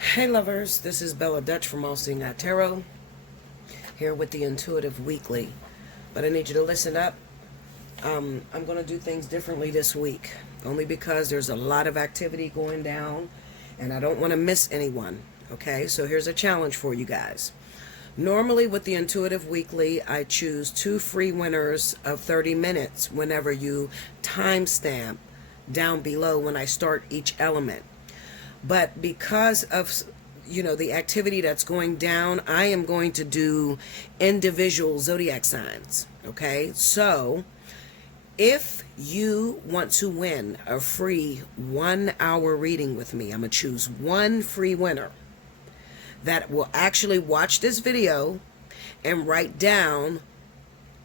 Hey lovers, this is Bella Dutch from Allseeingeyetarot, here with the Intuitive Weekly. But I need you to listen up. I'm going to do things differently this week, only because there's a lot of activity going down, and I don't want to miss anyone. Okay, so here's a challenge for you guys. Normally with the Intuitive Weekly, I choose 2 free winners of 30 minutes whenever you timestamp down below when I start each element. But because of, the activity that's going down, I am going to do individual zodiac signs. Okay, so if you want to win a free 1-hour reading with me, I'm going to choose 1 free winner that will actually watch this video and write down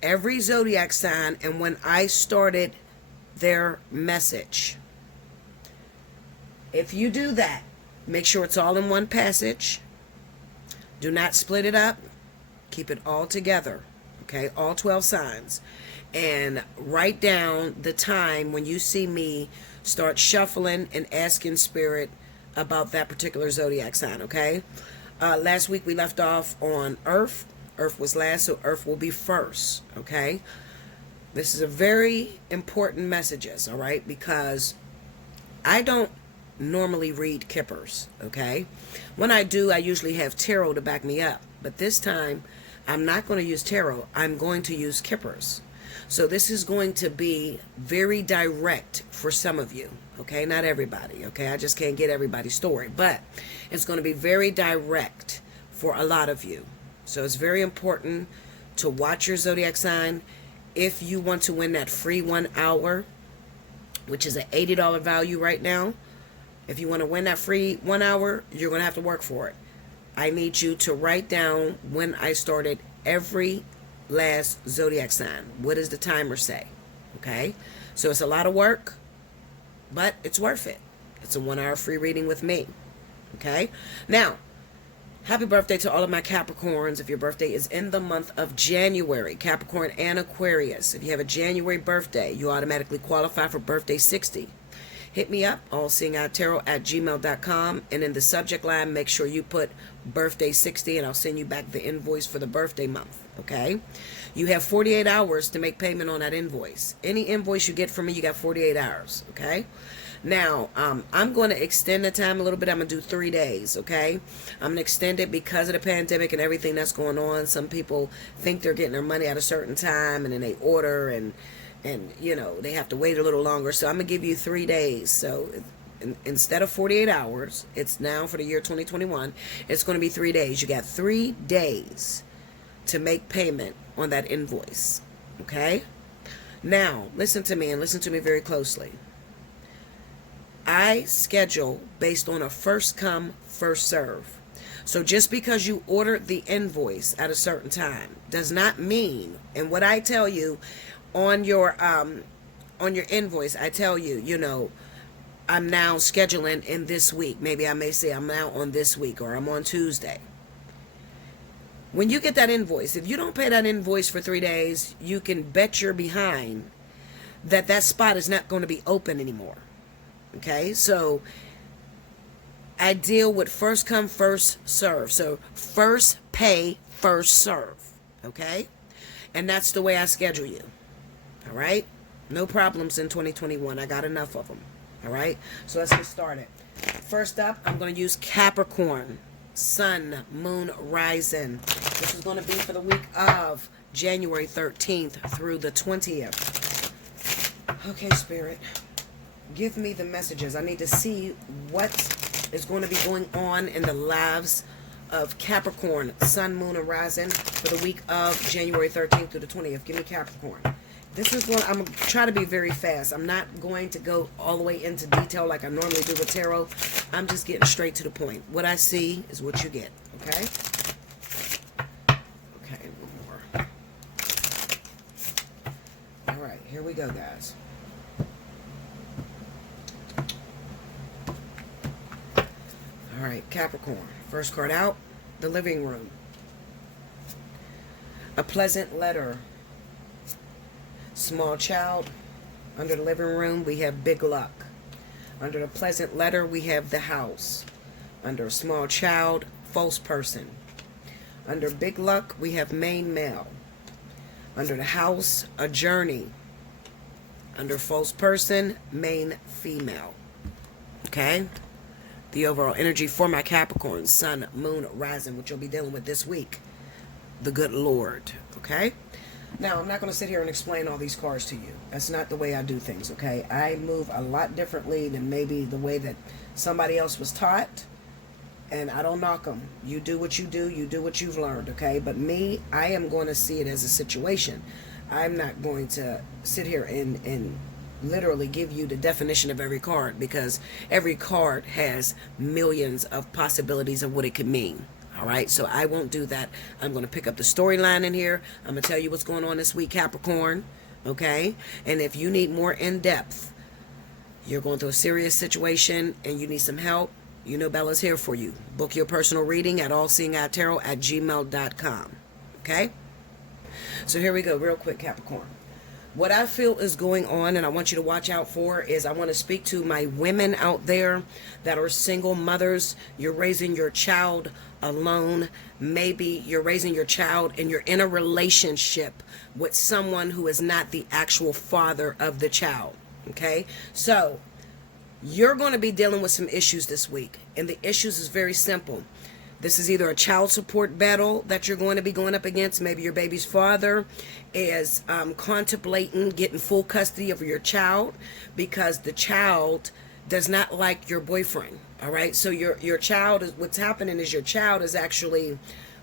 every zodiac sign and when I started their message. If you do that, make sure it's all in one passage. Do not split it up. Keep it all together. Okay, all 12 signs. And write down the time when you see me start shuffling and asking Spirit about that particular zodiac sign, okay? Last week we left off on Earth. Earth was last, so Earth will be first, okay? This is a very important messages, all right? Because I don't normally read kippers, okay? When I do, I usually have tarot to back me up. But this time, I'm not going to use tarot. I'm going to use kippers. So this is going to be very direct for some of you, okay? Not everybody, okay? I just can't get everybody's story. But it's going to be very direct for a lot of you. So it's very important to watch your zodiac sign. If you want to win that free 1 hour, which is an $80 value right now, if you want to win that free 1 hour, you're going to have to work for it. I need you to write down when I started every last zodiac sign. What does the timer say? Okay? So it's a lot of work, but it's worth it. It's a 1-hour free reading with me. Okay? Now, happy birthday to all of my Capricorns. If your birthday is in the month of January, Capricorn and Aquarius. If you have a January birthday, you automatically qualify for birthday 60. Hit me up, allseeingeyetarot@gmail.com, and in the subject line, make sure you put birthday 60, and I'll send you back the invoice for the birthday month, okay? You have 48 hours to make payment on that invoice. Any invoice you get from me, you got 48 hours, okay? Now, I'm going to extend the time a little bit. I'm going to do 3 days, okay? I'm going to extend it because of the pandemic and everything that's going on. Some people think they're getting their money at a certain time, and then they order, and they have to wait a little longer. So I'm going to give you 3 days. So instead of 48 hours, it's now for the year 2021, it's going to be 3 days. You got 3 days to make payment on that invoice. Okay? Now, listen to me and listen to me very closely. I schedule based on a first come, first serve. So just because you ordered the invoice at a certain time does not mean, and what I tell you on your invoice, I tell you, I'm now scheduling in this week. Maybe I may say I'm now on this week or I'm on Tuesday. When you get that invoice, if you don't pay that invoice for 3 days, you can bet you're behind that spot is not going to be open anymore. Okay, so I deal with first come, first serve. So first pay, first serve. Okay, and that's the way I schedule you. All right, no problems in 2021. I got enough of them. All right, so let's get started. First up, I'm going to use Capricorn, Sun, Moon, Rising. This is going to be for the week of January 13th through the 20th. Okay, Spirit, give me the messages. I need to see what is going to be going on in the lives of Capricorn, Sun, Moon, and Rising for the week of January 13th through the 20th. Give me Capricorn. This is one, I'm going to try to be very fast. I'm not going to go all the way into detail like I normally do with tarot. I'm just getting straight to the point. What I see is what you get, okay? Okay, one more. All right, here we go, guys. All right, Capricorn. First card out, the living room. A pleasant letter. Small child. Under the living room, we have big luck. Under the pleasant letter, we have the house. Under small child, false person. Under big luck, we have main male. Under the house, a journey. Under false person, main female. Okay? The overall energy for my Capricorn, sun, moon, rising, which you'll be dealing with this week. The good Lord. Okay? Now, I'm not going to sit here and explain all these cards to you. That's not the way I do things, okay? I move a lot differently than maybe the way that somebody else was taught. And I don't knock them. You do what you do. You do what you've learned, okay? But me, I am going to see it as a situation. I'm not going to sit here and literally give you the definition of every card, because every card has millions of possibilities of what it could mean. All right, so I won't do that. I'm going to pick up the storyline in here. I'm going to tell you what's going on this week, Capricorn. Okay, and if you need more in-depth, you're going through a serious situation and you need some help, you know Bella's here for you. Book your personal reading at Allseeingeyetarot@gmail.com. Okay, so here we go real quick, Capricorn. What I feel is going on, and I want you to watch out for, is I want to speak to my women out there that are single mothers. You're raising your child alone. Maybe you're raising your child and you're in a relationship with someone who is not the actual father of the child. Okay? So, you're going to be dealing with some issues this week. And the issues is very simple. This is either a child support battle that you're going to be going up against. Maybe your baby's father is contemplating getting full custody of your child because the child does not like your boyfriend. All right. So your child is, what's happening is your child is actually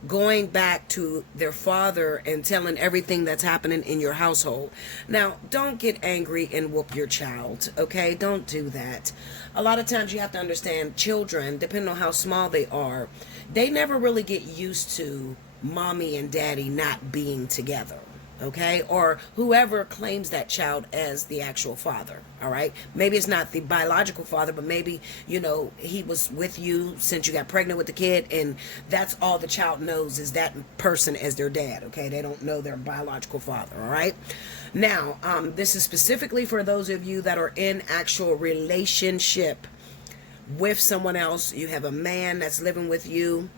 going back to their father and telling everything that's happening in your household. Now, don't get angry and whoop your child, okay? Don't do that. A lot of times you have to understand children, depending on how small they are, they never really get used to mommy and daddy not being together, okay? Or whoever claims that child as the actual father, all right? Maybe it's not the biological father, but maybe, you know, he was with you since you got pregnant with the kid, and that's all the child knows is that person as their dad, okay? They don't know their biological father, all right? Now, this is specifically for those of you that are in actual relationship with someone else. You have a man that's living with you.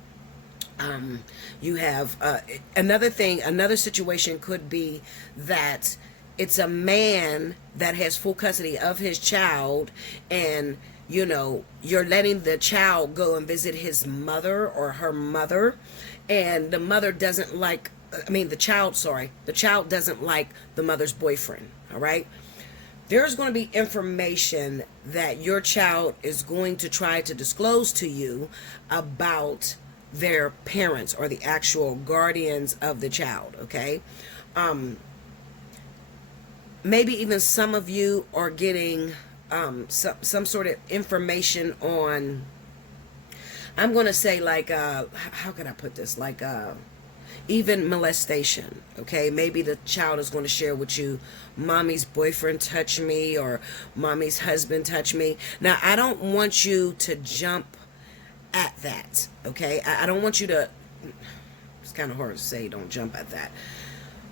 You have another situation could be that it's a man that has full custody of his child, and you know, you're letting the child go and visit his mother or her mother, and the mother doesn't like, the child doesn't like the mother's boyfriend, all right? There's going to be information that your child is going to try to disclose to you about their parents or the actual guardians of the child, okay? Maybe even some of you are getting some sort of information on, I'm going to say like, how can I put this? Like, even molestation, okay? Maybe the child is going to share with you, mommy's boyfriend touched me, or mommy's husband touched me. Now, I don't want you to jump at that, okay? I don't want you to, it's kind of hard to say don't jump at that.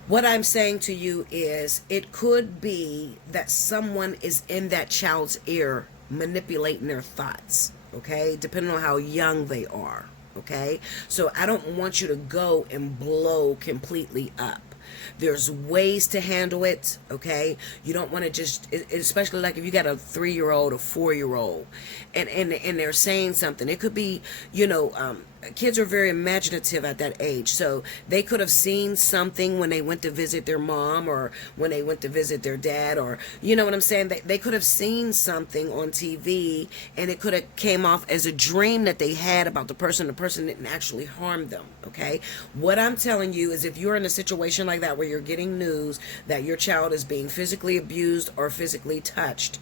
What I'm saying to you is it could be that someone is in that child's ear manipulating their thoughts, okay? Depending on how young they are. Okay, so I don't want you to go and blow completely up. There's ways to handle it, okay? You don't want to just, especially like if you got a 3-year-old or 4-year-old and they're saying something. It could be, you know, kids are very imaginative at that age. So they could have seen something when they went to visit their mom or when they went to visit their dad, or, you know what I'm saying? They could have seen something on TV and it could have came off as a dream that they had about the person. The person didn't actually harm them, okay? What I'm telling you is if you're in a situation like that where you're getting news that your child is being physically abused or physically touched,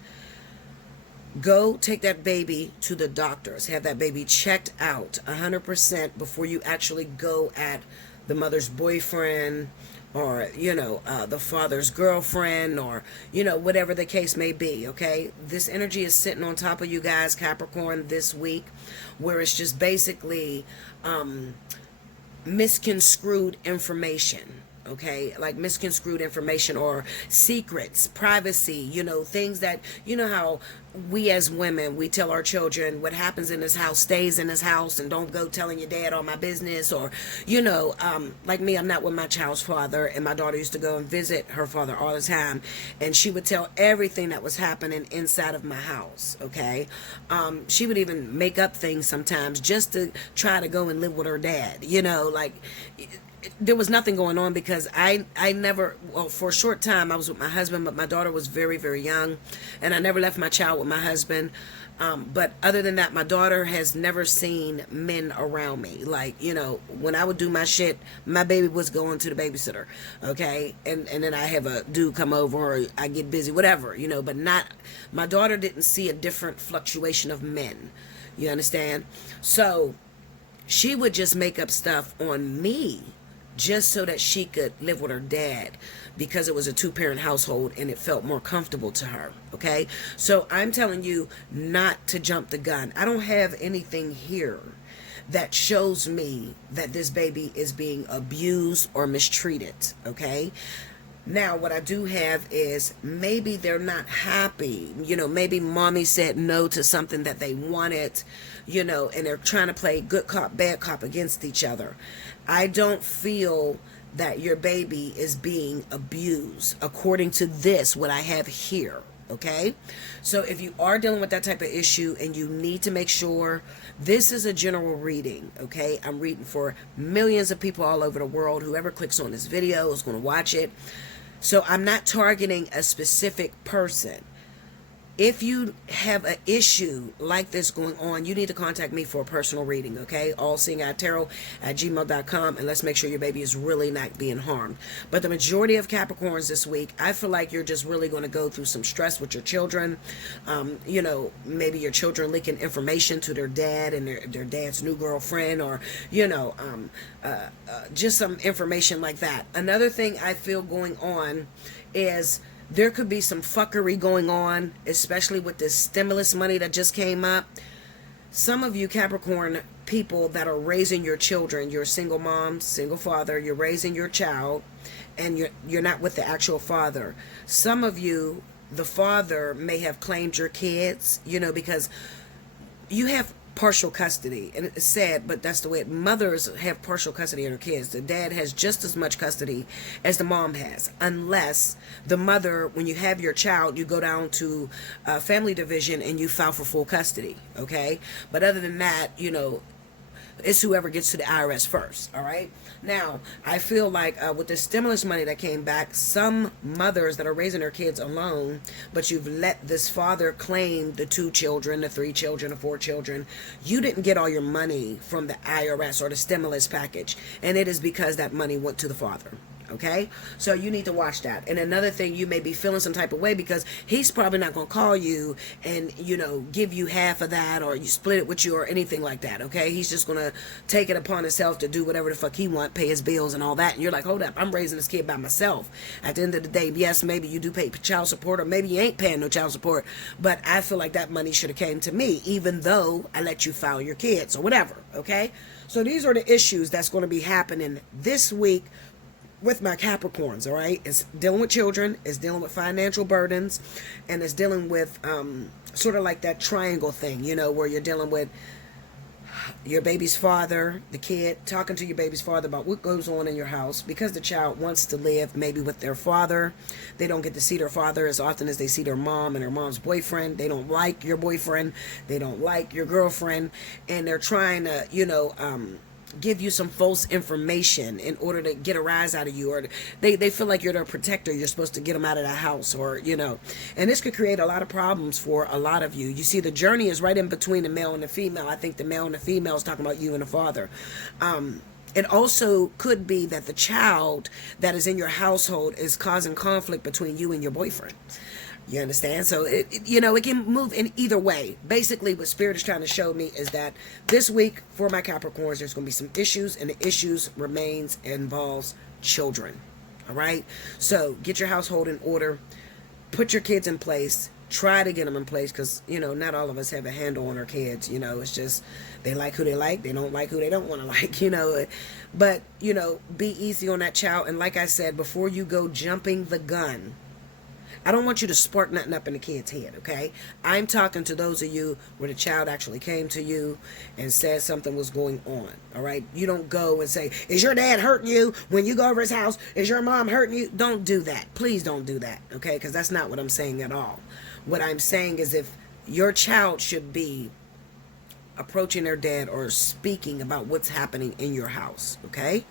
go take that baby to the doctors. Have that baby checked out 100% before you actually go at the mother's boyfriend or, you know, the father's girlfriend or, you know, whatever the case may be, okay? This energy is sitting on top of you guys, Capricorn, this week, where it's just basically misconstrued information. Okay, like misconstrued information or secrets, privacy, you know, things that, you know how we as women, we tell our children what happens in this house stays in this house, and don't go telling your dad all my business. Or, like me, I'm not with my child's father, and my daughter used to go and visit her father all the time, and she would tell everything that was happening inside of my house. Okay. She would even make up things sometimes just to try to go and live with her dad, like there was nothing going on, because I never, well, for a short time I was with my husband, but my daughter was very, very young, and I never left my child with my husband. But other than that, my daughter has never seen men around me. Like, when I would do my shit, my baby was going to the babysitter. Okay. And then I have a dude come over, or I get busy, whatever, but not, my daughter didn't see a different fluctuation of men. You understand? So she would just make up stuff on me just so that she could live with her dad, because it was a two-parent household and it felt more comfortable to her. Okay. So I'm telling you not to jump the gun. I don't have anything here that shows me that this baby is being abused or mistreated. Okay. Now, what I do have is maybe they're not happy. Maybe mommy said no to something that they wanted, and they're trying to play good cop, bad cop against each other. I don't feel that your baby is being abused according to this, what I have here. Okay. So if you are dealing with that type of issue and you need to make sure, this is a general reading. Okay. I'm reading for millions of people all over the world. Whoever clicks on this video is going to watch it. So I'm not targeting a specific person. If you have an issue like this going on, you need to contact me for a personal reading, okay? Allseeingeyetarot@gmail.com, and let's make sure your baby is really not being harmed. But the majority of Capricorns this week, I feel like you're just really going to go through some stress with your children. Maybe your children leaking information to their dad and their dad's new girlfriend, or, just some information like that. Another thing I feel going on is there could be some fuckery going on, especially with this stimulus money that just came up. Some of you Capricorn people that are raising your children, you're single mom, single father, you're raising your child, and you're not with the actual father. Some of you, the father may have claimed your kids, because you have partial custody, and it's sad, but that's the way mothers have partial custody of their kids. The dad has just as much custody as the mom has, unless the mother, when you have your child, you go down to family division and you file for full custody. Okay. But other than that, it's whoever gets to the IRS first. All right. Now, I feel like with the stimulus money that came back, some mothers that are raising their kids alone, but you've let this father claim the 2 children, the 3 children, the 4 children, you didn't get all your money from the IRS or the stimulus package. And it is because that money went to the father. Okay, so you need to watch that. And another thing, you may be feeling some type of way because he's probably not going to call you and, give you half of that, or you split it with you, or anything like that. Okay, he's just going to take it upon himself to do whatever the fuck he want, pay his bills and all that. And you're like, hold up, I'm raising this kid by myself. At the end of the day, yes, maybe you do pay child support, or maybe you ain't paying no child support, but I feel like that money should have came to me, even though I let you file your kids or whatever. Okay, so these are the issues that's going to be happening this week with my Capricorns. All right, it's dealing with children, it's dealing with financial burdens, and it's dealing with sort of like that triangle thing, where you're dealing with your baby's father, the kid, talking to your baby's father about what goes on in your house, because the child wants to live maybe with their father. They don't get to see their father as often as they see their mom and their mom's boyfriend. They don't like your boyfriend, they don't like your girlfriend, and they're trying to give you some false information in order to get a rise out of you, or they feel like you're their protector, you're supposed to get them out of the house, or and this could create a lot of problems for a lot of you. You see, the journey is right in between the male and the female. I think the male and the female is talking about you and the father. It also could be that the child that is in your household is causing conflict between you and your boyfriend. You understand? So, it can move in either way. Basically, what Spirit is trying to show me is that this week, for my Capricorns, there's going to be some issues, and the issues involves children. All right? So, get your household in order. Put your kids in place. Try to get them in place, because, not all of us have a handle on our kids. It's just, they like who they like. They don't like who they don't want to like, But, be easy on that child. And like I said, before you go jumping the gun, I don't want you to spark nothing up in the kid's head, okay? I'm talking to those of you where the child actually came to you and said something was going on, all right? You don't go and say, is your dad hurting you when you go over his house? Is your mom hurting you? Don't do that. Please don't do that, okay? Because that's not what I'm saying at all. What I'm saying is if your child should be approaching their dad or speaking about what's happening in your house, okay?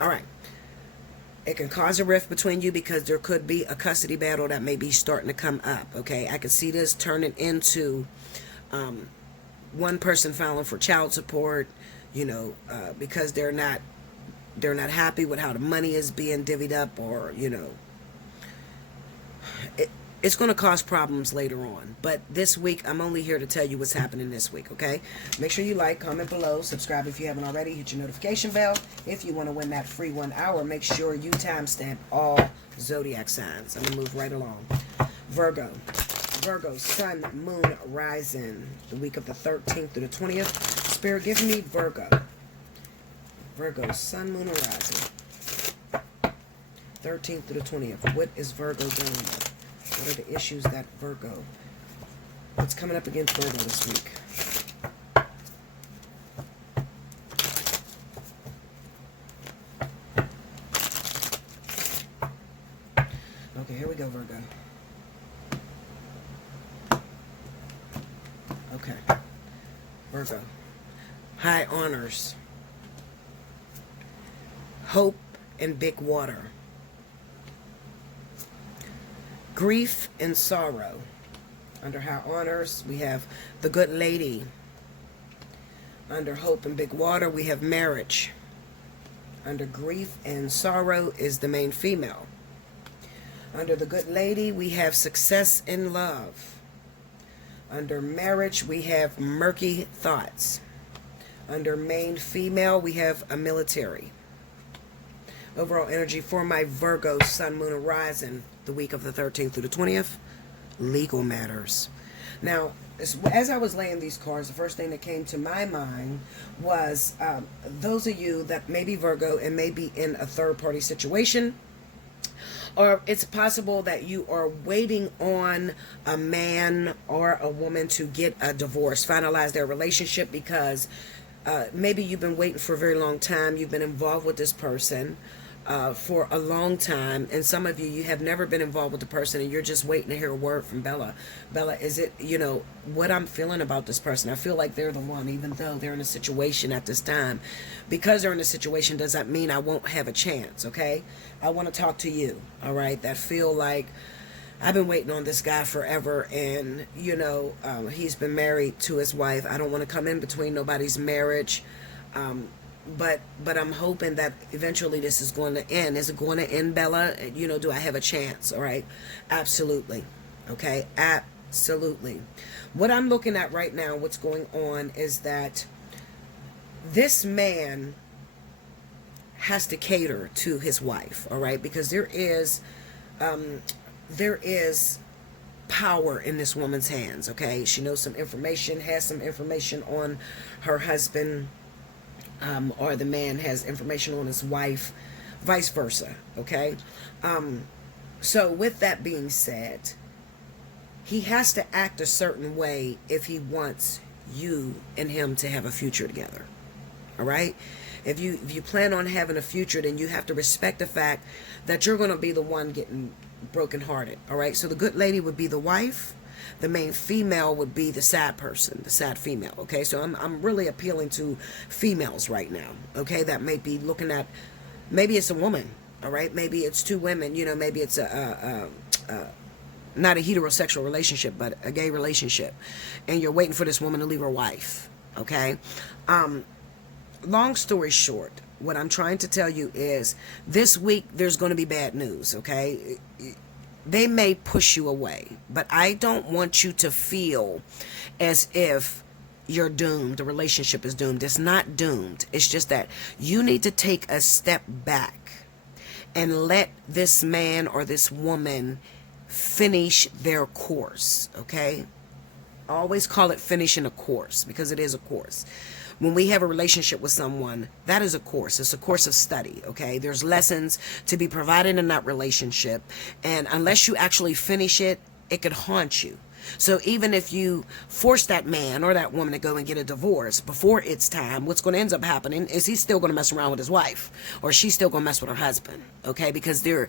All right. It can cause a rift between you because there could be a custody battle that may be starting to come up, okay? I could see this turning into one person filing for child support, because they're not happy with how the money is being divvied up, or it's going to cause problems later on. But this week, I'm only here to tell you what's happening this week, okay? Make sure you like, comment below, subscribe if you haven't already, hit your notification bell. If you want to win that free 1 hour, make sure you timestamp all zodiac signs. I'm going to move right along. Virgo, sun, moon, rising, the week of the 13th through the 20th. Spirit, give me Virgo. Virgo, sun, moon, and rising. 13th through the 20th. What is Virgo dealing with? What are the issues that Virgo, what's coming up against Virgo this week? Okay, here we go, Virgo. Okay. Virgo. High honors. Hope and big water. Grief and sorrow. Under high honors, we have the good lady. Under hope and big water, we have marriage. Under grief and sorrow is the main female. Under the good lady, we have success in love. Under marriage, we have murky thoughts. Under main female, we have a military. Overall energy for my Virgo, sun, moon, and rising, the week of the 13th through the 20th, legal matters. Now, as I was laying these cards, the first thing that came to my mind was those of you that may be Virgo and may be in a third-party situation, or it's possible that you are waiting on a man or a woman to get a divorce, finalize their relationship, because maybe you've been waiting for a very long time. You've been involved with this person for a long time, and some of you have never been involved with the person, and you're just waiting to hear a word from Bella. Bella, is it, what I'm feeling about this person? I feel like they're the one, even though they're in a situation at this time. Because they're in a situation does not mean I won't have a chance, okay? I want to talk to you, all right, that feel like I've been waiting on this guy forever, and, he's been married to his wife. I don't want to come in between nobody's marriage, but I'm hoping that eventually this is going to end. Is it going to end, Bella? Do I have a chance? All right. Absolutely. Okay. Absolutely. What I'm looking at right now, what's going on is that this man has to cater to his wife. All right. Because there is power in this woman's hands. Okay. She knows some information, has some information on her husband, or the man has information on his wife, vice versa, okay? So with that being said, he has to act a certain way if he wants you and him to have a future together, all right? If you plan on having a future, then you have to respect the fact that you're going to be the one getting brokenhearted, all right? So the good lady would be the wife. The main female would be the sad person, the sad female, okay? So I'm really appealing to females right now, okay? That may be looking at, maybe it's a woman, all right? Maybe it's two women, maybe it's not a heterosexual relationship, but a gay relationship. And you're waiting for this woman to leave her wife, okay? Long story short, what I'm trying to tell you is this week there's going to be bad news, okay? They may push you away, but I don't want you to feel as if you're doomed. The relationship is doomed. It's not doomed. It's just that you need to take a step back and let this man or this woman finish their course, okay? always call it finishing a course, because it is a course. When we have a relationship with someone, that is a course. It's a course of study, okay? There's lessons to be provided in that relationship, and unless you actually finish it, it could haunt you. So even if you force that man or that woman to go and get a divorce before it's time, what's going to end up happening is he's still going to mess around with his wife, or she's still going to mess with her husband, okay? Because their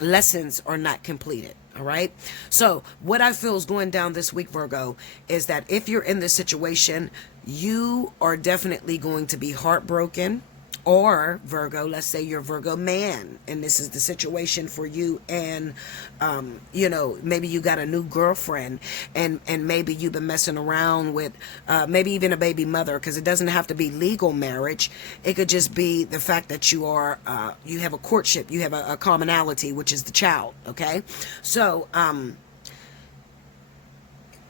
lessons are not completed, all right? So what I feel is going down this week, Virgo, is that if you're in this situation, you are definitely going to be heartbroken. Or Virgo, let's say you're Virgo man, and this is the situation for you, and maybe you got a new girlfriend, and maybe you've been messing around with maybe even a baby mother, because it doesn't have to be legal marriage. It could just be the fact that you have a courtship, you have a commonality, which is the child, okay? So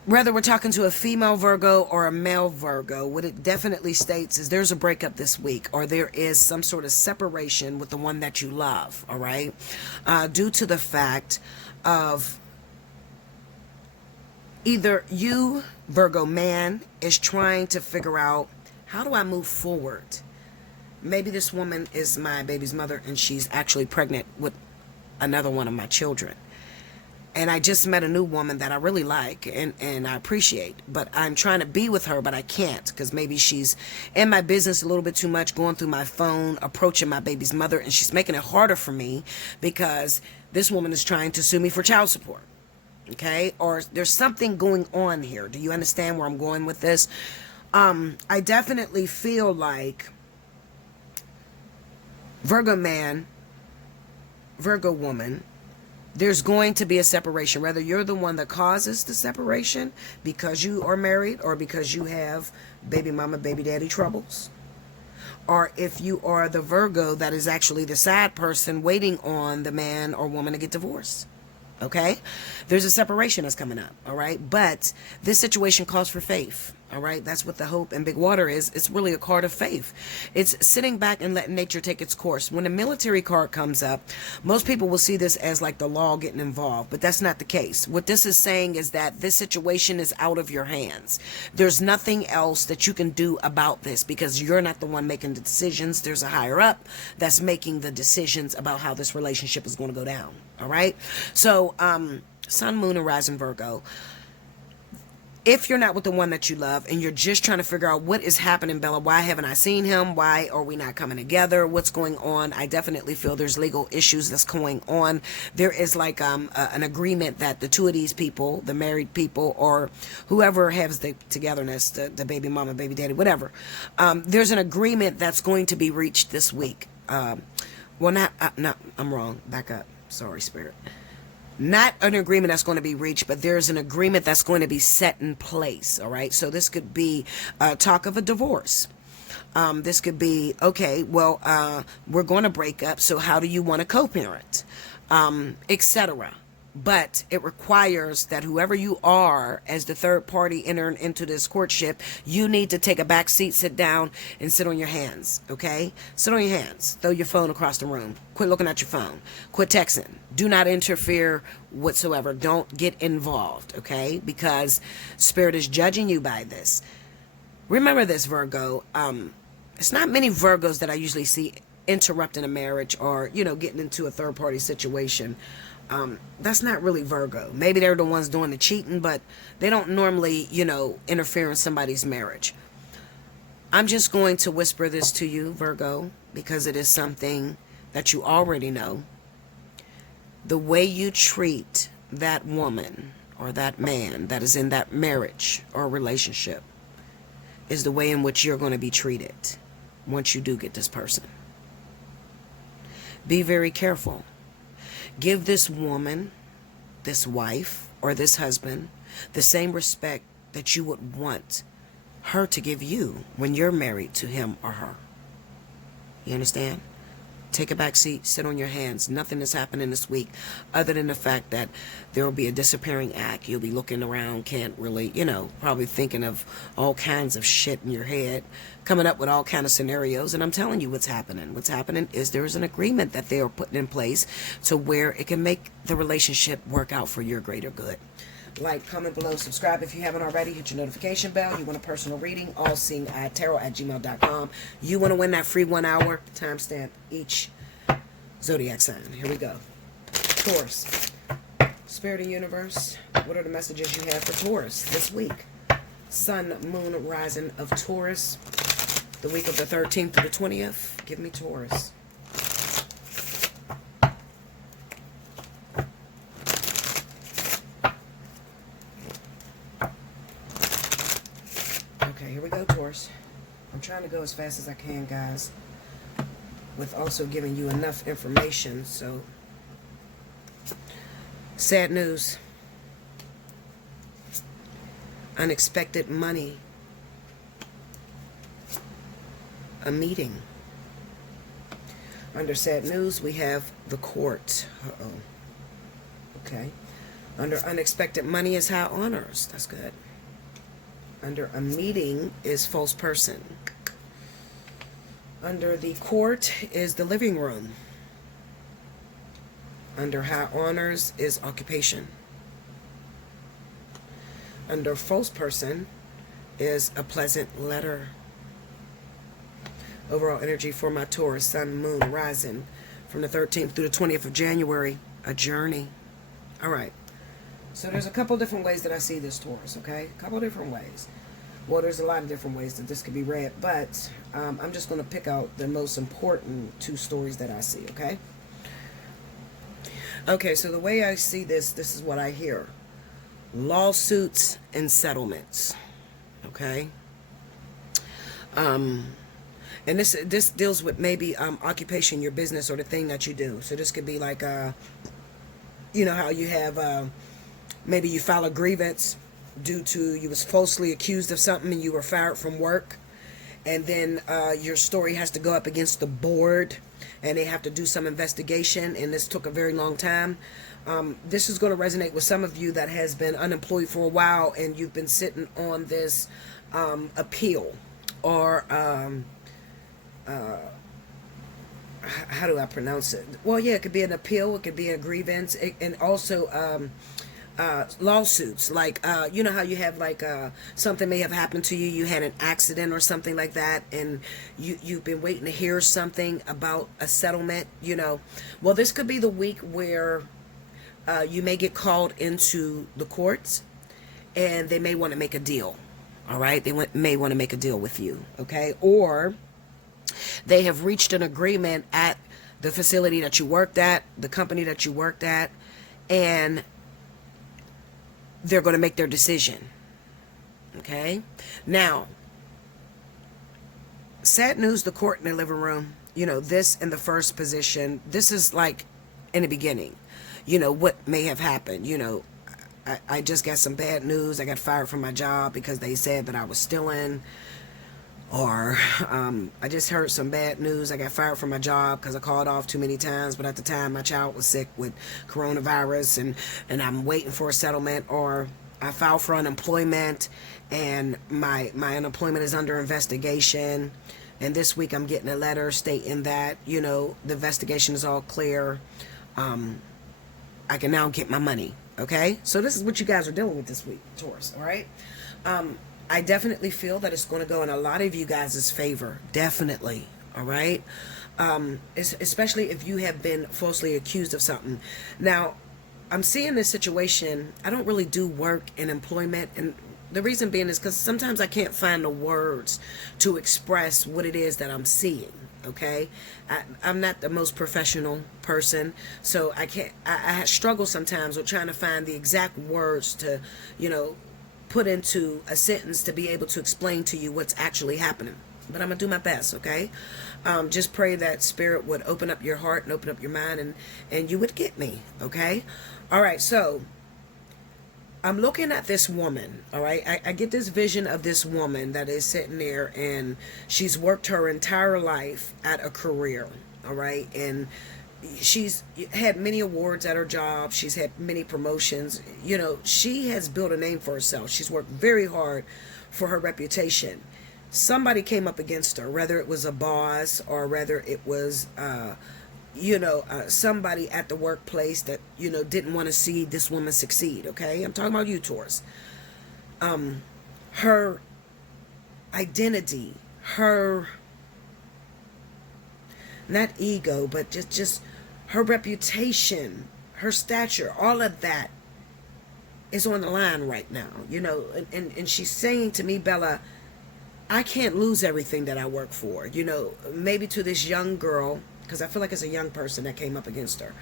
whether we're talking to a female Virgo or a male Virgo, what it definitely states is there's a breakup this week, or there is some sort of separation with the one that you love, all right? Due to the fact of either you, Virgo man, is trying to figure out, how do I move forward? Maybe this woman is my baby's mother, and she's actually pregnant with another one of my children. And I just met a new woman that I really like and I appreciate. But I'm trying to be with her, but I can't, because maybe she's in my business a little bit too much, going through my phone, approaching my baby's mother. And she's making it harder for me because this woman is trying to sue me for child support. Okay? Or there's something going on here. Do you understand where I'm going with this? I definitely feel like Virgo man, Virgo woman, there's going to be a separation, whether you're the one that causes the separation because you are married, or because you have baby mama, baby daddy troubles, or if you are the Virgo that is actually the sad person waiting on the man or woman to get divorced. Okay? There's a separation that's coming up, all right? But this situation calls for faith, all right? That's what the hope and big water is. It's really a card of faith. It's sitting back and letting nature take its course. When a military card comes up, most people will see this as like the law getting involved, but that's not the case. What this is saying is that this situation is out of your hands. There's nothing else that you can do about this, because you're not the one making the decisions. There's a higher up that's making the decisions about how this relationship is going to go down, all right? So, Sun, Moon, and Rising Virgo, if you're not with the one that you love and you're just trying to figure out what is happening, Bella, why haven't I seen him? Why are we not coming together? What's going on? I definitely feel there's legal issues that's going on. There is like an agreement that the two of these people, the married people, or whoever has the togetherness, the baby mama, baby daddy, whatever, there's an agreement that's going to be reached this week. I'm wrong. Back up. Sorry, Spirit. Not an agreement that's going to be reached, but there's an agreement that's going to be set in place, all right? So this could be talk of a divorce. This could be, okay, well, we're going to break up, so how do you want to co-parent, etc. But it requires that whoever you are as the third party entering into this courtship, you need to take a back seat, sit down, and sit on your hands, okay? Sit on your hands. Throw your phone across the room. Quit looking at your phone. Quit texting. Do not interfere whatsoever. Don't get involved, okay? Because Spirit is judging you by this. Remember this, Virgo. It's not many Virgos that I usually see interrupting a marriage or, getting into a third party situation. That's not really Virgo. Maybe they're the ones doing the cheating, but they don't normally, interfere in somebody's marriage. I'm just going to whisper this to you, Virgo, because it is something that you already know. The way you treat that woman or that man that is in that marriage or relationship is the way in which you're going to be treated once you do get this person. Be very careful. Give this woman, this wife, or this husband the same respect that you would want her to give you when you're married to him or her. You understand? Take a back seat, sit on your hands. Nothing is happening this week other than the fact that there will be a disappearing act. You'll be looking around, can't really, probably thinking of all kinds of shit in your head, coming up with all kinds of scenarios. And I'm telling you what's happening. What's happening is there's an agreement that they are putting in place to where it can make the relationship work out for your greater good. Like, comment below, subscribe if you haven't already. Hit your notification bell. You want a personal reading? Allseeingeyetarot@gmail.com. You want to win that free 1 hour timestamp each zodiac sign. Here we go. Taurus. Spirit and universe, what are the messages you have for Taurus this week? Sun, moon, rising of Taurus. The week of the 13th to the 20th. Give me Taurus. Okay, here we go, Taurus. I'm trying to go as fast as I can, guys, with also giving you enough information. So, sad news. Unexpected money. A meeting. Under sad news, we have the court. Uh-oh. Okay. Under unexpected money is high honors. That's good. Under a meeting is false person. Under the court is the living room. Under high honors is occupation. Under false person is a pleasant letter. Overall energy for my Taurus, sun, moon, rising from the 13th through the 20th of January, a journey. All right. So there's a couple different ways that I see this, Taurus, okay? A couple different ways. Well, there's a lot of different ways that this could be read, but I'm just going to pick out the most important two stories that I see, okay? Okay, so the way I see this is what I hear. Lawsuits and settlements, okay? And this deals with maybe occupation, your business, or the thing that you do. So this could be like, you know how you have, maybe you file a grievance due to you was falsely accused of something and you were fired from work. And then your story has to go up against the board and they have to do some investigation. And this took a very long time. This is going to resonate with some of you that has been unemployed for a while and you've been sitting on this appeal or... how do I pronounce it? Well, yeah, it could be an appeal, it could be a grievance, and also lawsuits. Like, you know how you have like something may have happened to you, you had an accident or something like that, and you've been waiting to hear something about a settlement, you know. Well, this could be the week where you may get called into the courts, and they may want to make a deal, all right? They may want to make a deal with you, okay? Or... they have reached an agreement at the facility that you worked at, the company that you worked at, and they're going to make their decision. Okay? Now, sad news, the court in the living room, you know, this in the first position, this is like in the beginning, you know, what may have happened. You know, I just got some bad news. I got fired from my job because they said that I was stealing. Or I just heard some bad news. I got fired from my job because I called off too many times. But at the time, my child was sick with coronavirus, and I'm waiting for a settlement. Or I filed for unemployment, and my unemployment is under investigation. And this week, I'm getting a letter stating that, you know, the investigation is all clear. I can now get my money. Okay? So this is what you guys are dealing with this week, Taurus. All right? I definitely feel that it's going to go in a lot of you guys' favor. Definitely. All right? Especially if you have been falsely accused of something. Now, I'm seeing this situation. I don't really do work in employment. And the reason being is because sometimes I can't find the words to express what it is that I'm seeing. Okay? I'm not the most professional person. So I struggle sometimes with trying to find the exact words to, you know, put into a sentence to be able to explain to you what's actually happening. But I'm going to do my best, okay? Just pray that Spirit would open up your heart and open up your mind and you would get me, okay? All right, so I'm looking at this woman, all right? I get this vision of this woman that is sitting there and she's worked her entire life at a career, all right? And she's had many awards at her job. She's had many promotions. You know, she has built a name for herself. She's worked very hard for her reputation. Somebody came up against her, whether it was a boss or whether it was somebody at the workplace that, didn't want to see this woman succeed. Okay. I'm talking about you, Taurus. Her identity, her, not ego, but just her reputation, her stature, all of that is on the line right now, and she's saying to me, Bella, I can't lose everything that I work for, maybe to this young girl, because I feel like it's a young person that came up against her.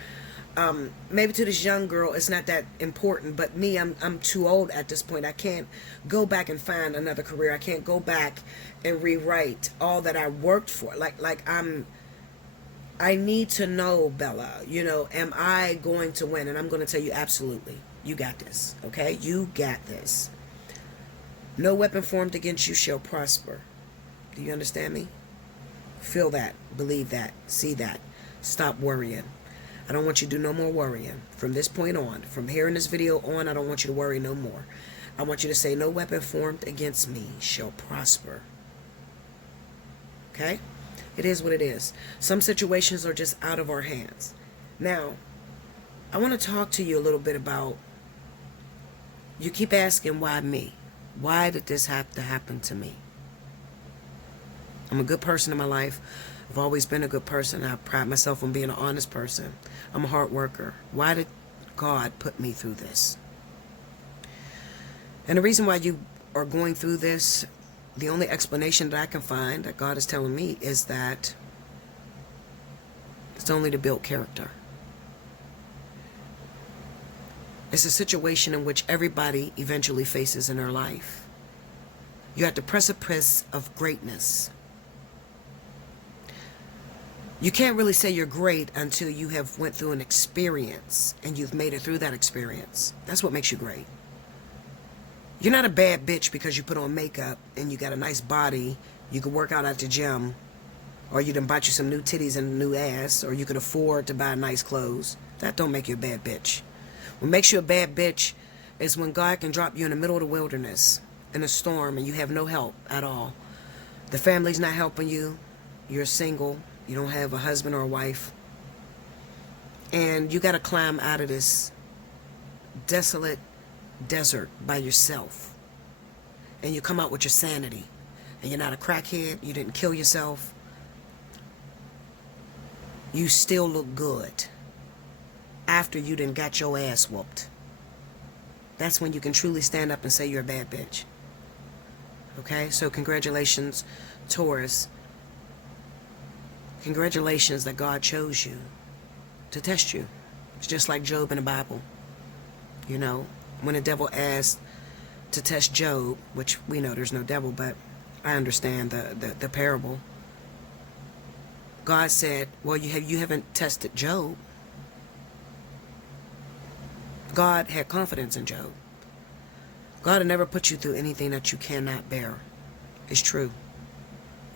Maybe to this young girl, it's not that important, but me, I'm too old at this point. I can't go back and find another career. I can't go back and rewrite all that I worked for. I need to know, Bella, am I going to win? And I'm going to tell you, absolutely. You got this. Okay. You got this. No weapon formed against you shall prosper. Do you understand me? Feel that, believe that, see that. Stop worrying. I don't want you to do no more worrying. From this point on, from hearing this video on, I don't want you to worry no more. I want you to say, no weapon formed against me shall prosper. Okay? It is what it is. Some situations are just out of our hands. Now, I want to talk to you a little bit about, you keep asking, why me? Why did this have to happen to me? I'm a good person in my life. I've always been a good person. I pride myself on being an honest person. I'm a hard worker. Why did God put me through this? And the reason why you are going through this, the only explanation that I can find that God is telling me is that it's only to build character. It's a situation in which everybody eventually faces in their life. You're at the precipice of greatness. You can't really say you're great until you have went through an experience and you've made it through that experience. That's what makes you great. You're not a bad bitch because you put on makeup and you got a nice body. You can work out at the gym, or you done bought you some new titties and a new ass, or you could afford to buy nice clothes. That don't make you a bad bitch. What makes you a bad bitch is when God can drop you in the middle of the wilderness in a storm and you have no help at all. The family's not helping you. You're single. You don't have a husband or a wife. And you got to climb out of this desolate desert by yourself. And you come out with your sanity. And you're not a crackhead. You didn't kill yourself. You still look good after you done got your ass whooped. That's when you can truly stand up and say you're a bad bitch. Okay? So congratulations, Taurus. Congratulations that God chose you to test you. It's just like Job in the Bible. When the devil asked to test Job, which we know there's no devil, but I understand the parable. God said, well, you haven't tested Job. God had confidence in Job. God will never put you through anything that you cannot bear. It's true.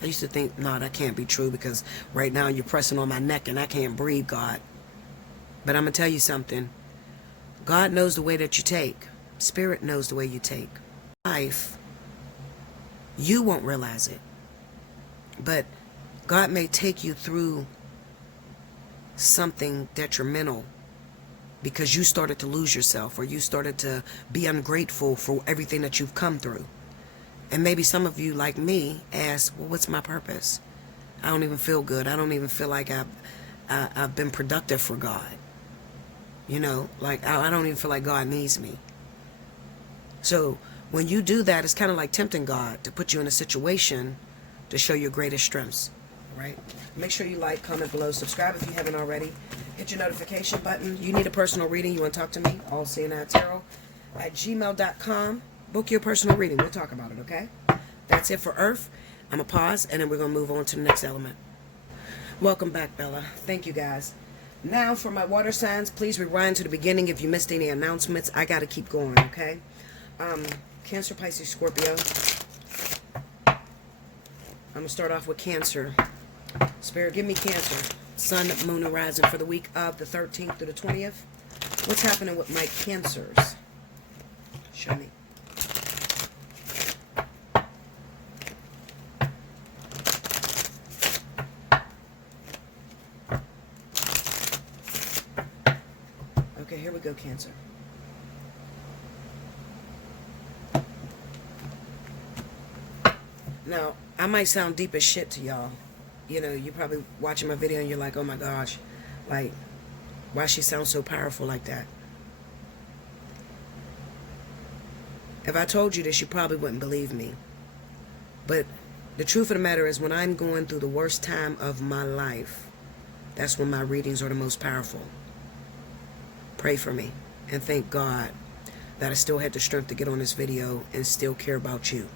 I used to think, no, that can't be true because right now you're pressing on my neck and I can't breathe, God. But I'm going to tell you something. God knows the way that you take. Spirit knows the way you take. Life, you won't realize it. But God may take you through something detrimental because you started to lose yourself or you started to be ungrateful for everything that you've come through. And maybe some of you, like me, ask, well, what's my purpose? I don't even feel good. I don't even feel like I've been productive for God. I don't even feel like God needs me. So when you do that, it's kind of like tempting God to put you in a situation to show your greatest strengths. Right? Make sure you like, comment below, subscribe if you haven't already. Hit your notification button. You need a personal reading. You want to talk to me? Allseeingeyetarot at gmail.com. Book your personal reading. We'll talk about it, okay? That's it for Earth. I'm going to pause, and then we're going to move on to the next element. Welcome back, Bella. Thank you, guys. Now, for my water signs, please rewind to the beginning if you missed any announcements. I got to keep going, okay? Cancer, Pisces, Scorpio. I'm going to start off with Cancer. Spirit, give me Cancer. Sun, Moon, and Rising for the week of the 13th through the 20th. What's happening with my Cancers? Show me. go, Cancer. Now, I might sound deep as shit to y'all. You know, you're probably watching my video and you're like, oh my gosh, like, why she sounds so powerful like that? If I told you this, you probably wouldn't believe me. But the truth of the matter is, when I'm going through the worst time of my life, that's when my readings are the most powerful. Pray for me and thank God that I still had the strength to get on this video and still care about you.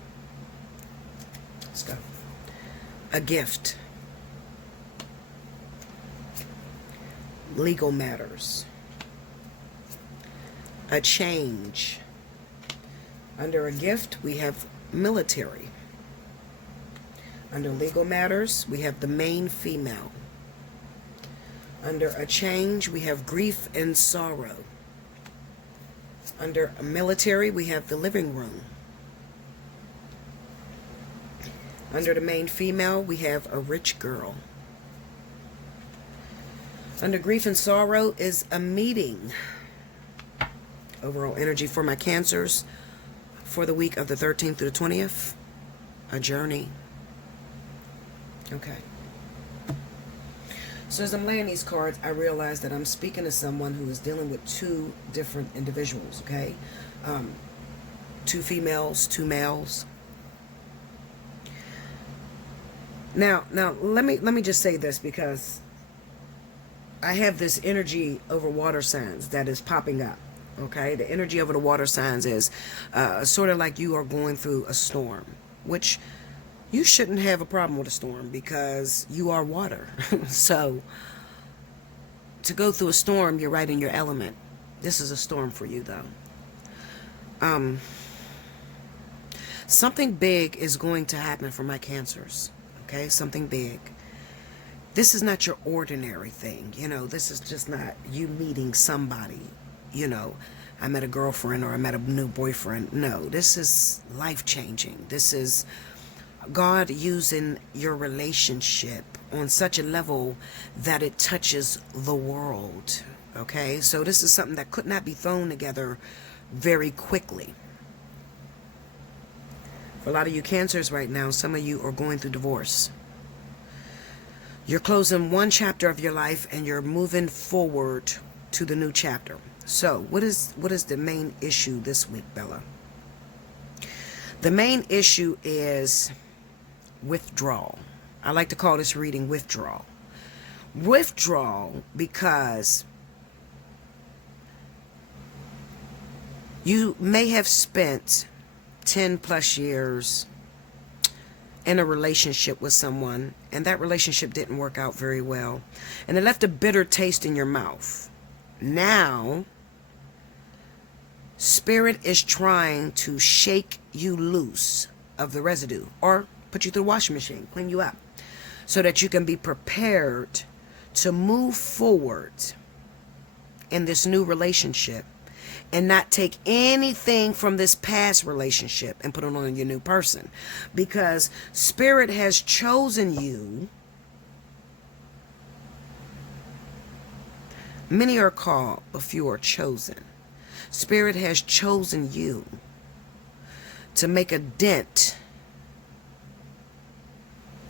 Let's go. A gift. Legal matters. A change. Under a gift, we have military. Under legal matters, we have the main female. Under a change, we have grief and sorrow. Under a military, we have the living room. Under the main female, we have a rich girl. Under grief and sorrow is a meeting. Overall energy for my Cancers for the week of the 13th through the 20th, a journey. Okay. So as I'm laying these cards, I realize that I'm speaking to someone who is dealing with two different individuals, okay? Two females, two males. Now let me just say this, because I have this energy over water signs that is popping up. Okay, the energy over the water signs is sort of like you are going through a storm, which you shouldn't have a problem with a storm because you are water. So to go through a storm, you're right in your element. This is a storm for you, though. Something big is going to happen for my Cancers. Okay, something big. This is not your ordinary thing. You know, this is just not you meeting somebody. You know, I met a girlfriend or I met a new boyfriend. No, this is life-changing. This is God using your relationship on such a level that it touches the world. Okay, so this is something that could not be thrown together very quickly. For a lot of you Cancers right now, some of you are going through divorce. You're closing one chapter of your life and you're moving forward to the new chapter. So, what is the main issue this week, Bella? The main issue is withdrawal. I like to call this reading withdrawal. Withdrawal because you may have spent 10 plus years in a relationship with someone, and that relationship didn't work out very well, and it left a bitter taste in your mouth. Now, Spirit is trying to shake you loose of the residue, or put you through the washing machine, clean you up, so that you can be prepared to move forward in this new relationship and not take anything from this past relationship and put it on your new person. Because Spirit has chosen you. Many are called, but few are chosen. Spirit has chosen you to make a dent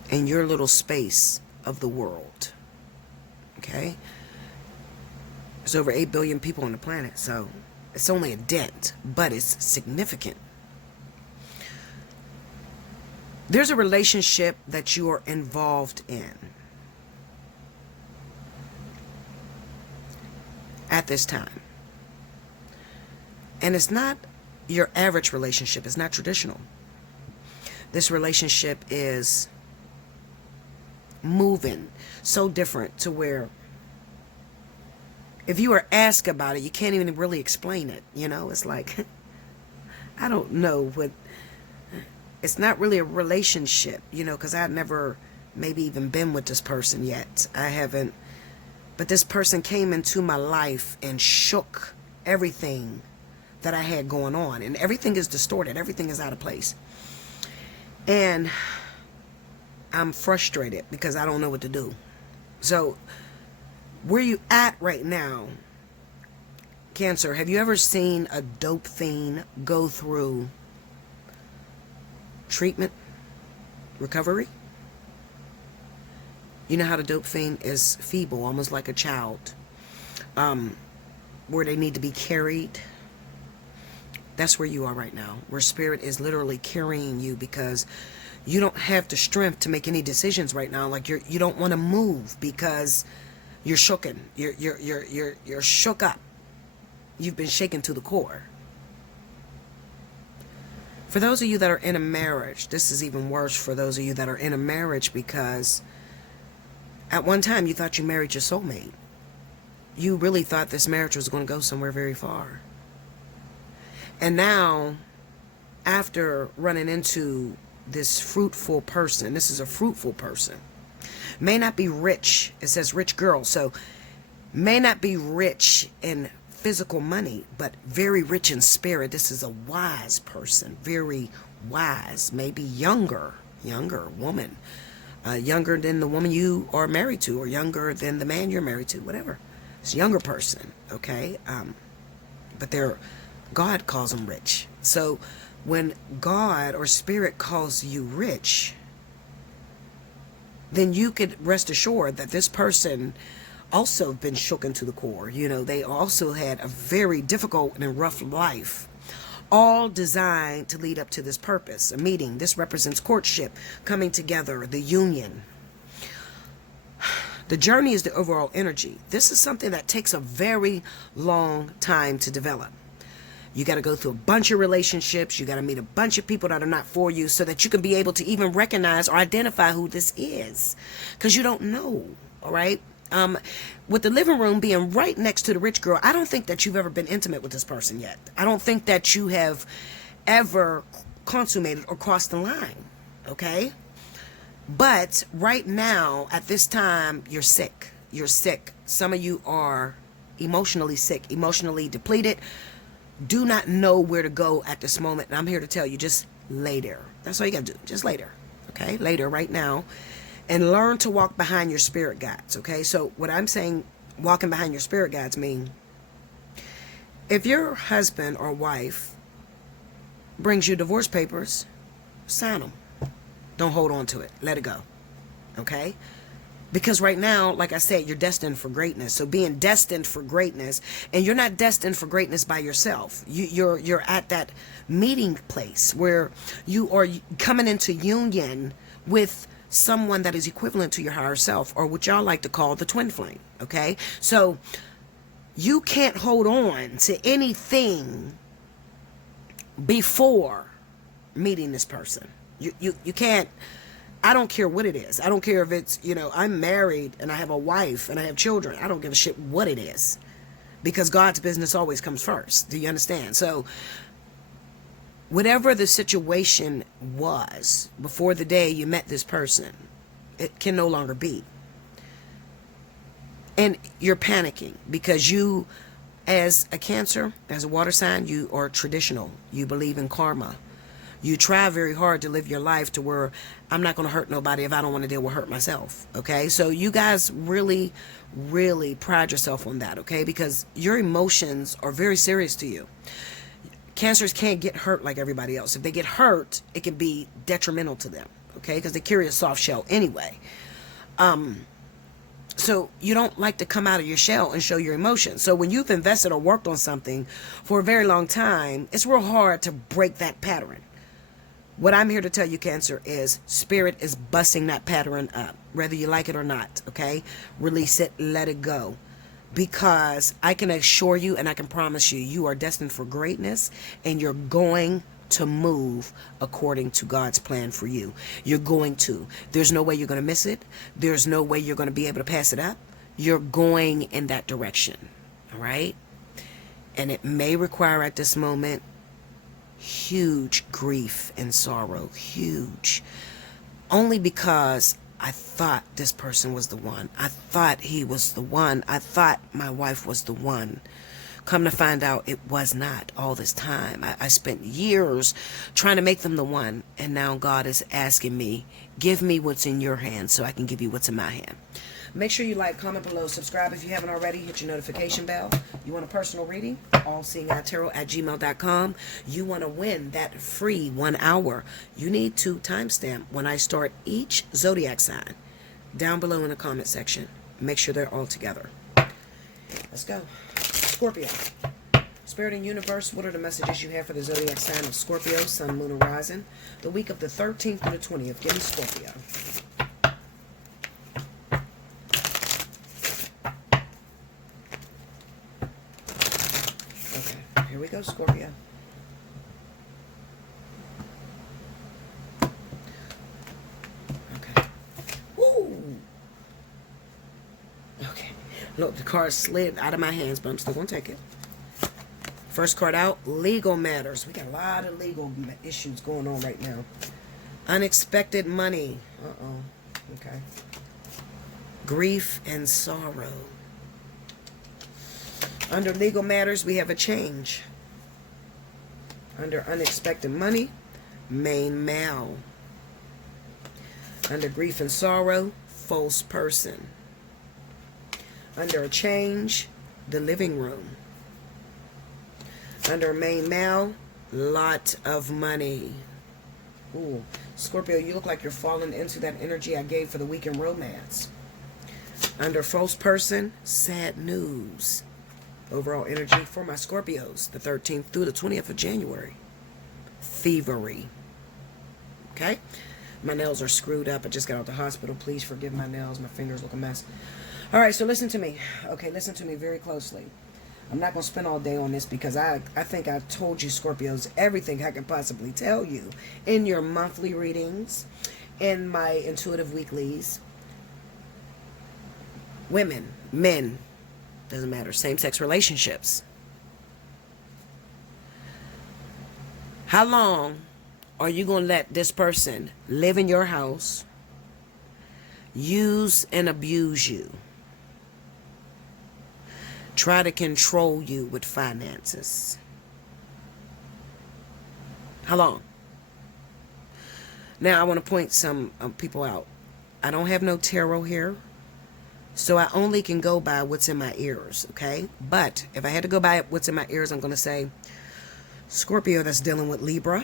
in your little space of the world. Okay? There's over 8 billion people on the planet, so it's only a dent, but it's significant. There's a relationship that you are involved in at this time. And it's not your average relationship. It's not traditional. This relationship is moving so different to where if you are asked about it, you can't even really explain it. You know, it's like, I don't know what, it's not really a relationship, you know, because I've never maybe even been with this person yet. I haven't, but this person came into my life and shook everything that I had going on, and everything is distorted. Everything is out of place. And I'm frustrated because I don't know what to do. So where you at right now, Cancer, have you ever seen a dope fiend go through treatment, recovery? You know how the dope fiend is feeble, almost like a child, where they need to be carried. That's where you are right now, where spirit is literally carrying you because you don't have the strength to make any decisions right now. Like you don't want to move because you're shooken. You're shook up. You've been shaken to the core. For those of you that are in a marriage, this is even worse for those of you that are in a marriage, because at one time you thought you married your soulmate. You really thought this marriage was going to go somewhere very far. And now, after running into this fruitful person, this is a fruitful person, may not be rich, it says rich girl, so may not be rich in physical money, but very rich in spirit. This is a wise person, very wise, maybe younger woman, younger than the woman you are married to, or younger than the man you're married to, whatever. It's a younger person, okay? But God calls them rich. So when God or spirit calls you rich, then you could rest assured that this person also been shooken to the core. You know, they also had a very difficult and rough life, all designed to lead up to this purpose, a meeting. This represents courtship, coming together, the union. The journey is the overall energy. This is something that takes a very long time to develop. You got to go through a bunch of relationships. You got to meet a bunch of people that are not for you so that you can be able to even recognize or identify who this is, because you don't know. All right. With the living room being right next to the rich girl, I don't think that you've ever been intimate with this person yet. I don't think that you have ever consummated or crossed the line. Okay. But right now, at this time, you're sick. You're sick. Some of you are emotionally sick, emotionally depleted. Do not know where to go at this moment. And I'm here to tell you, just lay there. That's all you got to do. Just lay there. Okay? Lay there right now. And learn to walk behind your spirit guides. Okay? So what I'm saying, walking behind your spirit guides, mean if your husband or wife brings you divorce papers, sign them. Don't hold on to it. Let it go. Okay? Because right now, like I said, you're destined for greatness. So being destined for greatness, and you're not destined for greatness by yourself. You're at that meeting place where you are coming into union with someone that is equivalent to your higher self, or what y'all like to call the twin flame. Okay? So you can't hold on to anything before meeting this person. You can't. I don't care what it is. I don't care if it's, I'm married and I have a wife and I have children. I don't give a shit what it is, because God's business always comes first. Do you understand? So whatever the situation was before the day you met this person, it can no longer be. And you're panicking because you, as a Cancer, as a water sign, you are traditional. You believe in karma. You try very hard to live your life to where I'm not going to hurt nobody if I don't want to deal with hurt myself. Okay? So you guys really, really pride yourself on that. Okay? Because your emotions are very serious to you. Cancers can't get hurt like everybody else. If they get hurt, it can be detrimental to them. Okay? Because they carry a soft shell anyway. So you don't like to come out of your shell and show your emotions. So when you've invested or worked on something for a very long time, it's real hard to break that pattern. What I'm here to tell you, Cancer, is spirit is busting that pattern up, whether you like it or not, okay? Release it, let it go. Because I can assure you and I can promise you, you are destined for greatness, and you're going to move according to God's plan for you. You're going to. There's no way you're going to miss it. There's no way you're going to be able to pass it up. You're going in that direction, all right? And it may require at this moment huge grief and sorrow, huge, only because I thought this person was the one. I thought he was the one. I thought my wife was the one. Come to find out, it was not all this time. I spent years trying to make them the one, and now God is asking me, give me what's in your hand so I can give you what's in my hand. Make sure you like, comment below, subscribe if you haven't already. Hit your notification bell. You want a personal reading? Allseeingeyetarot@gmail.com. You want to win that free 1 hour. You need to timestamp when I start each zodiac sign down below in the comment section. Make sure they're all together. Let's go. Scorpio. Spirit and Universe, what are the messages you have for the zodiac sign of Scorpio, Sun, Moon, and Rising? The week of the 13th through the 20th. Give me Scorpio. Okay, here we go, Scorpio. Okay. Woo! Okay. Look, the card slid out of my hands, but I'm still going to take it. First card out, legal matters. We got a lot of legal issues going on right now. Unexpected money. Uh-oh. Okay. Grief and sorrow. Under legal matters, we have a change. Under unexpected money, main male. Under grief and sorrow, false person. Under a change, the living room. Under main male, lot of money. Ooh, Scorpio, you look like you're falling into that energy I gave for the week in romance. Under false person, sad news. Overall energy for my Scorpios, the 13th through the 20th of January. Thievery. Okay? My nails are screwed up. I just got out the hospital. Please forgive my nails. My fingers look a mess. All right, so listen to me. Okay, listen to me very closely. I'm not going to spend all day on this because I think I've told you, Scorpios, everything I can possibly tell you in your monthly readings, in my intuitive weeklies. Women, men, doesn't matter, same-sex relationships. How long are you going to let this person live in your house, use and abuse you? Try to control you with finances. How long? Now, I want to point some people out. I don't have no tarot here, so I only can go by what's in my ears, okay? But if I had to go by what's in my ears, I'm going to say Scorpio that's dealing with Libra.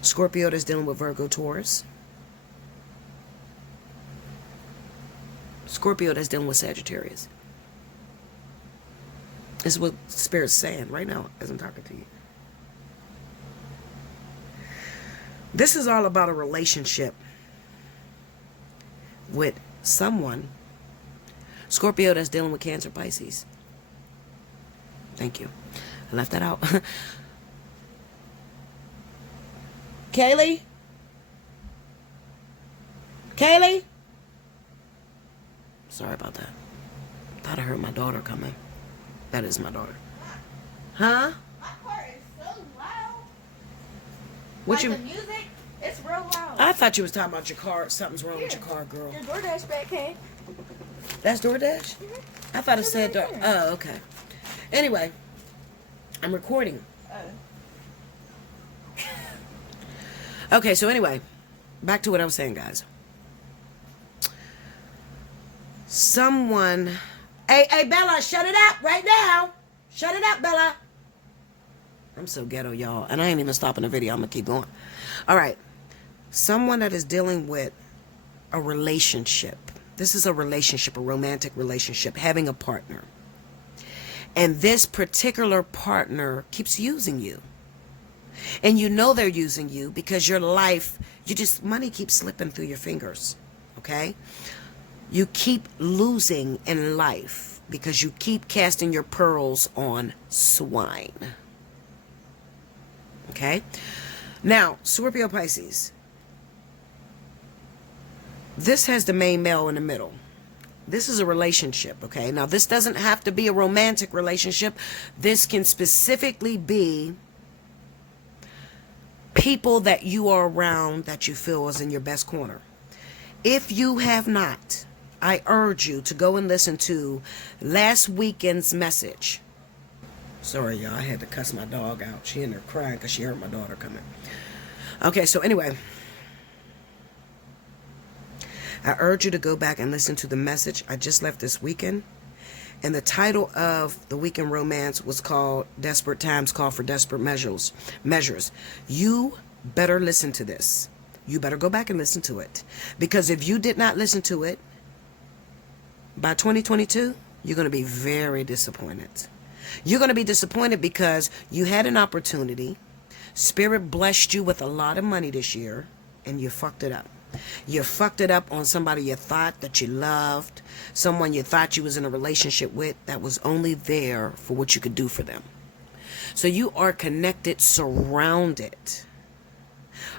Scorpio that's dealing with Virgo, Taurus. Scorpio that's dealing with Sagittarius. This is what Spirit's saying right now as I'm talking to you. This is all about a relationship with someone. Scorpio that's dealing with Cancer, Pisces. Thank you. I left that out. Kaylee? Kaylee? Sorry about that. Thought I heard my daughter coming. That is my daughter. Huh? My car is so loud. What Like you? the music, it's real loud. I thought you was talking about your car. Something's wrong with your car, girl. Your DoorDash bag came. That's DoorDash? Mm-hmm. I thought it said Door. Oh, okay. Anyway, I'm recording. Okay, so anyway, back to what I was saying, guys. Someone... Hey, Bella, shut it up right now. Shut it up, Bella. I'm so ghetto, y'all. And I ain't even stopping the video. I'm going to keep going. All right. Someone that is dealing with a relationship. This is a relationship, a romantic relationship, having a partner. And this particular partner keeps using you. And you know they're using you because your life, money keeps slipping through your fingers. Okay? You keep losing in life because you keep casting your pearls on swine. Okay? Now, Scorpio Pisces. This has the main male in the middle. This is a relationship, okay? Now, this doesn't have to be a romantic relationship. This can specifically be people that you are around that you feel is in your best corner. If you have not, I urge you to go and listen to last weekend's message. Sorry, y'all. I had to cuss my dog out. She in there crying because she heard my daughter coming. Okay, so anyway. I urge you to go back and listen to the message I just left this weekend. And the title of the weekend romance was called Desperate Times Call for Desperate Measures. You better listen to this. You better go back and listen to it. Because if you did not listen to it, by 2022, you're going to be very disappointed. You're going to be disappointed because you had an opportunity. Spirit blessed you with a lot of money this year, and you fucked it up. You fucked it up on somebody you thought that you loved, someone you thought you was in a relationship with that was only there for what you could do for them. So you are connected, surrounded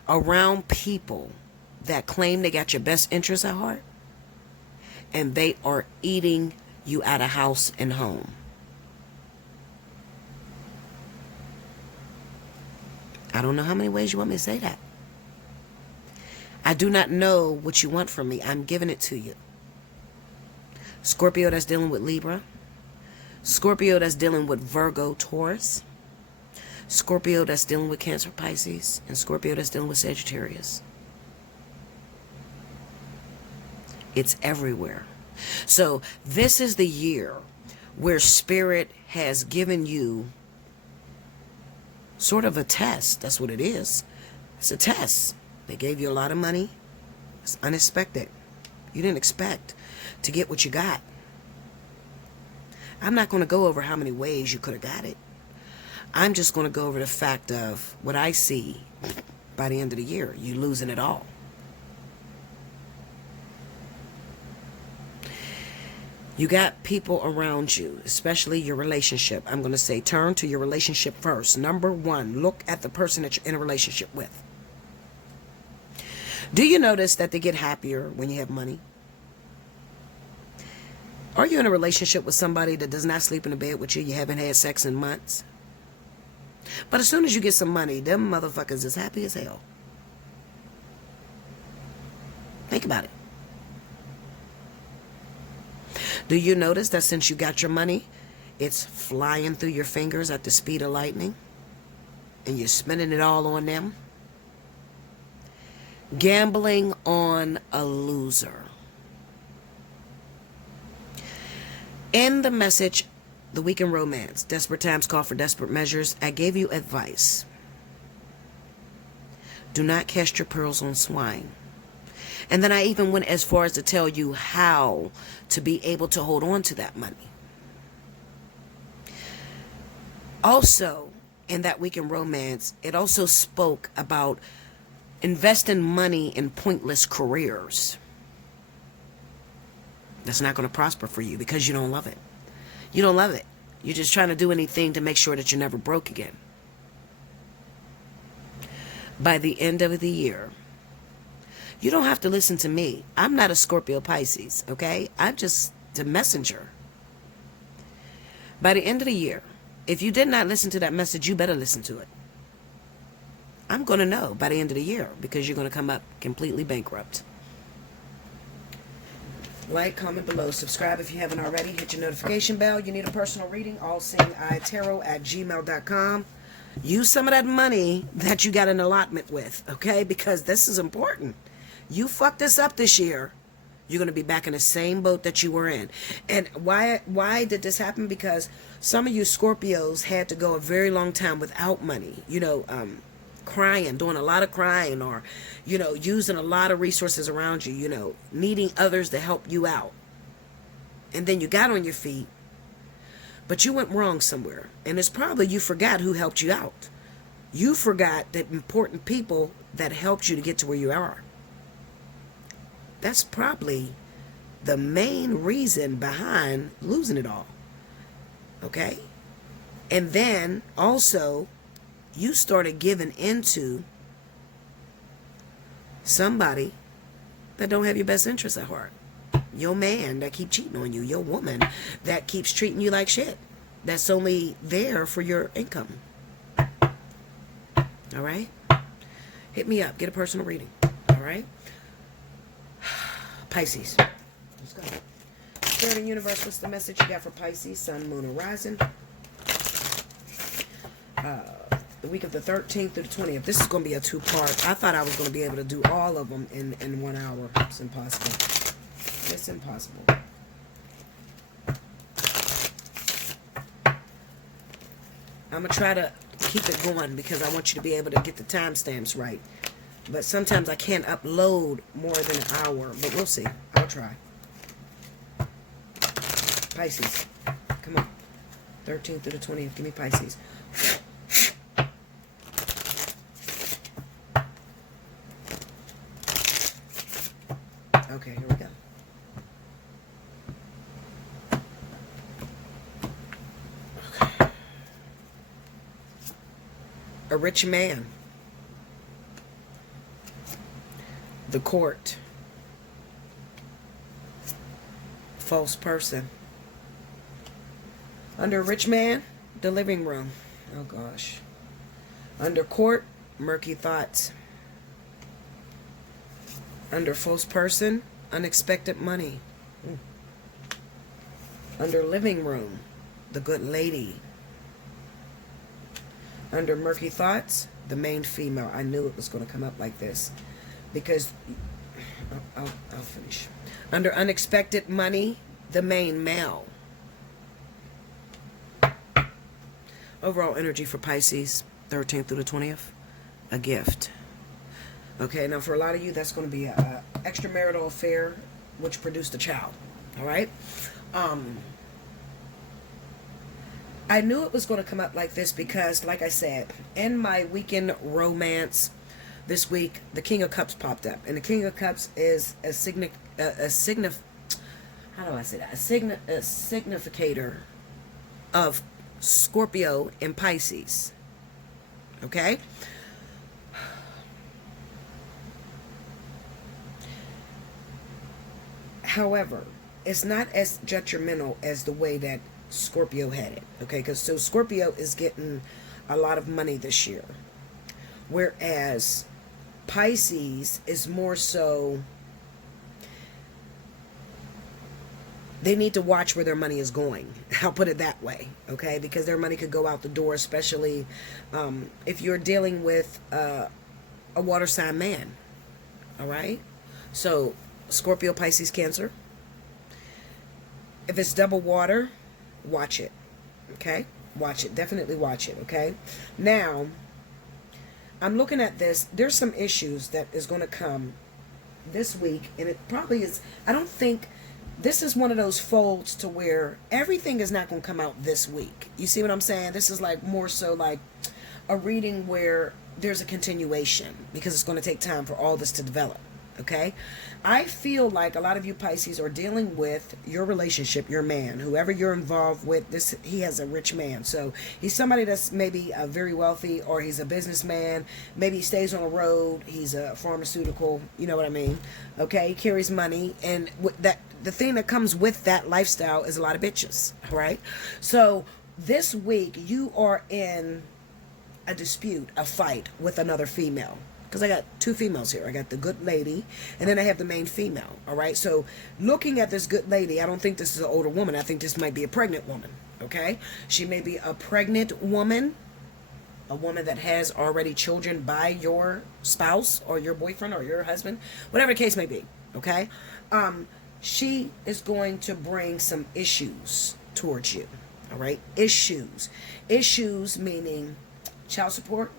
around people that claim they got your best interests at heart, and they are eating you out of house and home. I don't know how many ways you want me to say that. I do not know what you want from me. I'm giving it to you. Scorpio that's dealing with Libra. Scorpio that's dealing with Virgo, Taurus. Scorpio that's dealing with Cancer, Pisces. And Scorpio that's dealing with Sagittarius. It's everywhere. So this is the year where Spirit has given you sort of a test. That's what it is. It's a test. They gave you a lot of money. It's unexpected. You didn't expect to get what you got. I'm not going to go over how many ways you could have got it. I'm just going to go over the fact of what I see by the end of the year. You losing it all. You got people around you, especially your relationship. I'm going to say turn to your relationship first. Number one, look at the person that you're in a relationship with. Do you notice that they get happier when you have money? Are you in a relationship with somebody that does not sleep in the bed with you? You haven't had sex in months? But as soon as you get some money, them motherfuckers is happy as hell. Think about it. Do you notice that since you got your money, it's flying through your fingers at the speed of lightning? And you're spending it all on them? Gambling on a loser. In the message, The Weekend Romance, Desperate Times Call for Desperate Measures, I gave you advice. Do not cast your pearls on swine. And then I even went as far as to tell you how to be able to hold on to that money. Also, in that Weekend Romance, it also spoke about investing money in pointless careers. That's not going to prosper for you because you don't love it. You don't love it. You're just trying to do anything to make sure that you're never broke again. By the end of the year, you don't have to listen to me. I'm not a Scorpio Pisces, okay? I'm just the messenger. By the end of the year, if you did not listen to that message, you better listen to it. I'm going to know by the end of the year because you're going to come up completely bankrupt. Like, comment below. Subscribe if you haven't already. Hit your notification bell. You need a personal reading. Allseeingeyetarot@gmail.com. Use some of that money that you got an allotment with, okay? Because this is important. You fucked this up this year, you're going to be back in the same boat that you were in. And why did this happen? Because some of you Scorpios had to go a very long time without money. Crying, doing a lot of crying, or, using a lot of resources around you, needing others to help you out. And then you got on your feet, but you went wrong somewhere. And it's probably you forgot who helped you out. You forgot the important people that helped you to get to where you are. That's probably the main reason behind losing it all. Okay? And then also, you started giving into somebody that don't have your best interests at heart. Your man that keep cheating on you. Your woman that keeps treating you like shit. That's only there for your income. All right? Hit me up. Get a personal reading. All right? Pisces. Let's go. Spirit and Universe, what's the message you got for Pisces, Sun, Moon, and Rising? The week of the 13th through the 20th. This is going to be a two-part. I thought I was going to be able to do all of them in 1 hour. It's impossible. It's impossible. I'm going to try to keep it going because I want you to be able to get the timestamps right. But sometimes I can't upload more than an hour. But we'll see. I'll try. Pisces. Come on. 13th through the 20th. Give me Pisces. Okay, here we go. Okay. A rich man. The court. False person. Under rich man, the living room. Oh gosh. Under court, murky thoughts. Under false person, unexpected money. Under living room, the good lady. Under murky thoughts, the main female. I knew it was going to come up like this because I'll finish. Under unexpected money, the main male. Overall energy for Pisces, 13th through the 20th, a gift. Okay, now for a lot of you, that's going to be a extramarital affair, which produced a child. All right? I knew it was going to come up like this because, like I said, in my weekend romance this week, the King of Cups popped up. And the King of Cups is a significator of Scorpio and Pisces. Okay? However, it's not as detrimental as the way that Scorpio had it. Okay? Because so Scorpio is getting a lot of money this year. Whereas Pisces is more so, they need to watch where their money is going. I'll put it that way, okay? Because their money could go out the door, especially if you're dealing with a water sign man, all right? So, Scorpio, Pisces, Cancer. If it's double water, watch it, okay? Watch it. Definitely watch it, okay? Now, I'm looking at this. There's some issues that is going to come this week, and it probably is. I don't think this is one of those folds to where everything is not going to come out this week. You see what I'm saying? This is like more so like a reading where there's a continuation because it's going to take time for all this to develop. Okay? I feel like a lot of you Pisces are dealing with your relationship, your man, whoever you're involved with. This, he has a rich man. So he's somebody that's maybe very wealthy, or he's a businessman. Maybe he stays on the road. He's a pharmaceutical. You know what I mean? Okay? He carries money. And that the thing that comes with that lifestyle is a lot of bitches. Right? So this week you are in a dispute, a fight with another female. Because I got two females here. I got the good lady, and then I have the main female. All right. So looking at this good lady, I don't think this is an older woman. I think this might be a pregnant woman. Okay. She may be a pregnant woman, a woman that has already children by your spouse or your boyfriend or your husband, whatever the case may be. Okay. She is going to bring some issues towards you. All right. Issues meaning child support.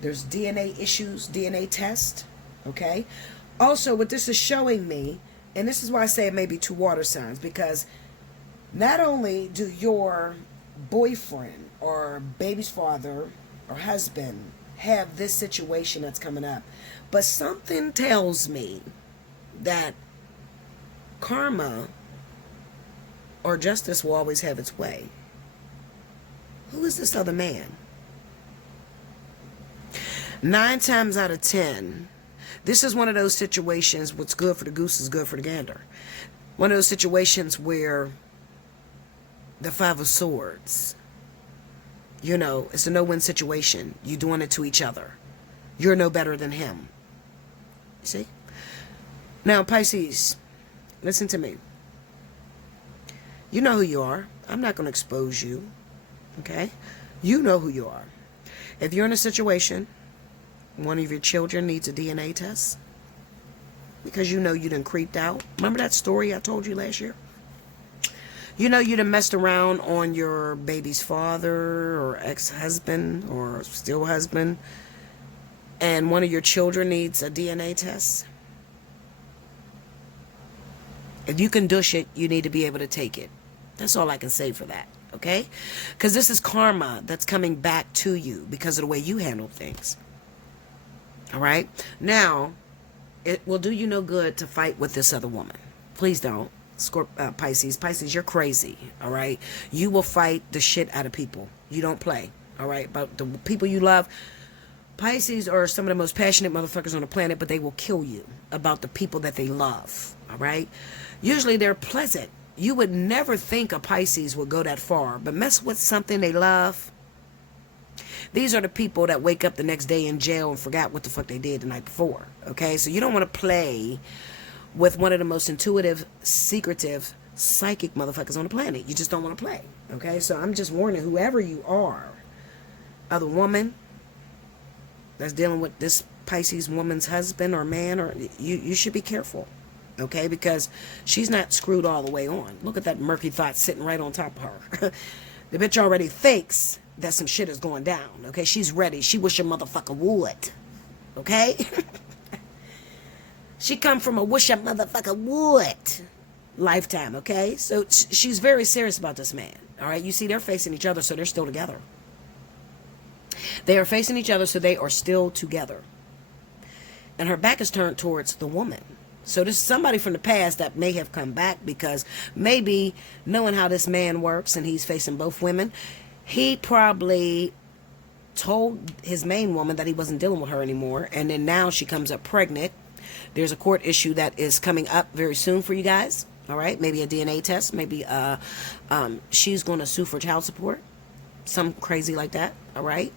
There's DNA issues, DNA test, okay? Also, what this is showing me, and this is why I say it may be two water signs, because not only do your boyfriend or baby's father or husband have this situation that's coming up, but something tells me that karma or justice will always have its way. Who is this other man? 9 times out of 10, this is one of those situations, what's good for the goose is good for the gander. One of those situations where the 5 of Swords, you know, it's a no-win situation. You're doing it to each other. You're no better than him. You see? Now, Pisces, listen to me. You know who you are. I'm not going to expose you. Okay? You know who you are. If you're in a situation, one of your children needs a DNA test, because you know you done creeped out. Remember that story I told you last year? You know you done messed around on your baby's father or ex-husband or still husband, and one of your children needs a DNA test. If you can dish it, you need to be able to take it. That's all I can say for that, okay? Because this is karma that's coming back to you because of the way you handle things. All right? Now, it will do you no good to fight with this other woman. Please don't. Pisces. Pisces, you're crazy, all right? You will fight the shit out of people. You don't play, all right? About the people you love. Pisces are some of the most passionate motherfuckers on the planet, but they will kill you about the people that they love, all right? Usually they're pleasant. You would never think a Pisces would go that far, but mess with something they love. These are the people that wake up the next day in jail and forgot what the fuck they did the night before, okay? So you don't want to play with one of the most intuitive, secretive, psychic motherfuckers on the planet. You just don't want to play, okay? So I'm just warning whoever you are, other woman that's dealing with this Pisces woman's husband or man, or you should be careful, okay? Because she's not screwed all the way on. Look at that murky thought sitting right on top of her. The bitch already thinks that some shit is going down, okay? She's ready. She wish a motherfucker would, okay? She come from a wish a motherfucker would lifetime, okay? So she's very serious about this man, all right? You see, they're facing each other, so they're still together. They are facing each other, so they are still together. And her back is turned towards the woman. So this is somebody from the past that may have come back because maybe knowing how this man works and he's facing both women, he probably told his main woman that he wasn't dealing with her anymore. And then now she comes up pregnant. There's a court issue that is coming up very soon for you guys. All right. Maybe a DNA test. Maybe she's going to sue for child support. Some crazy like that. All right.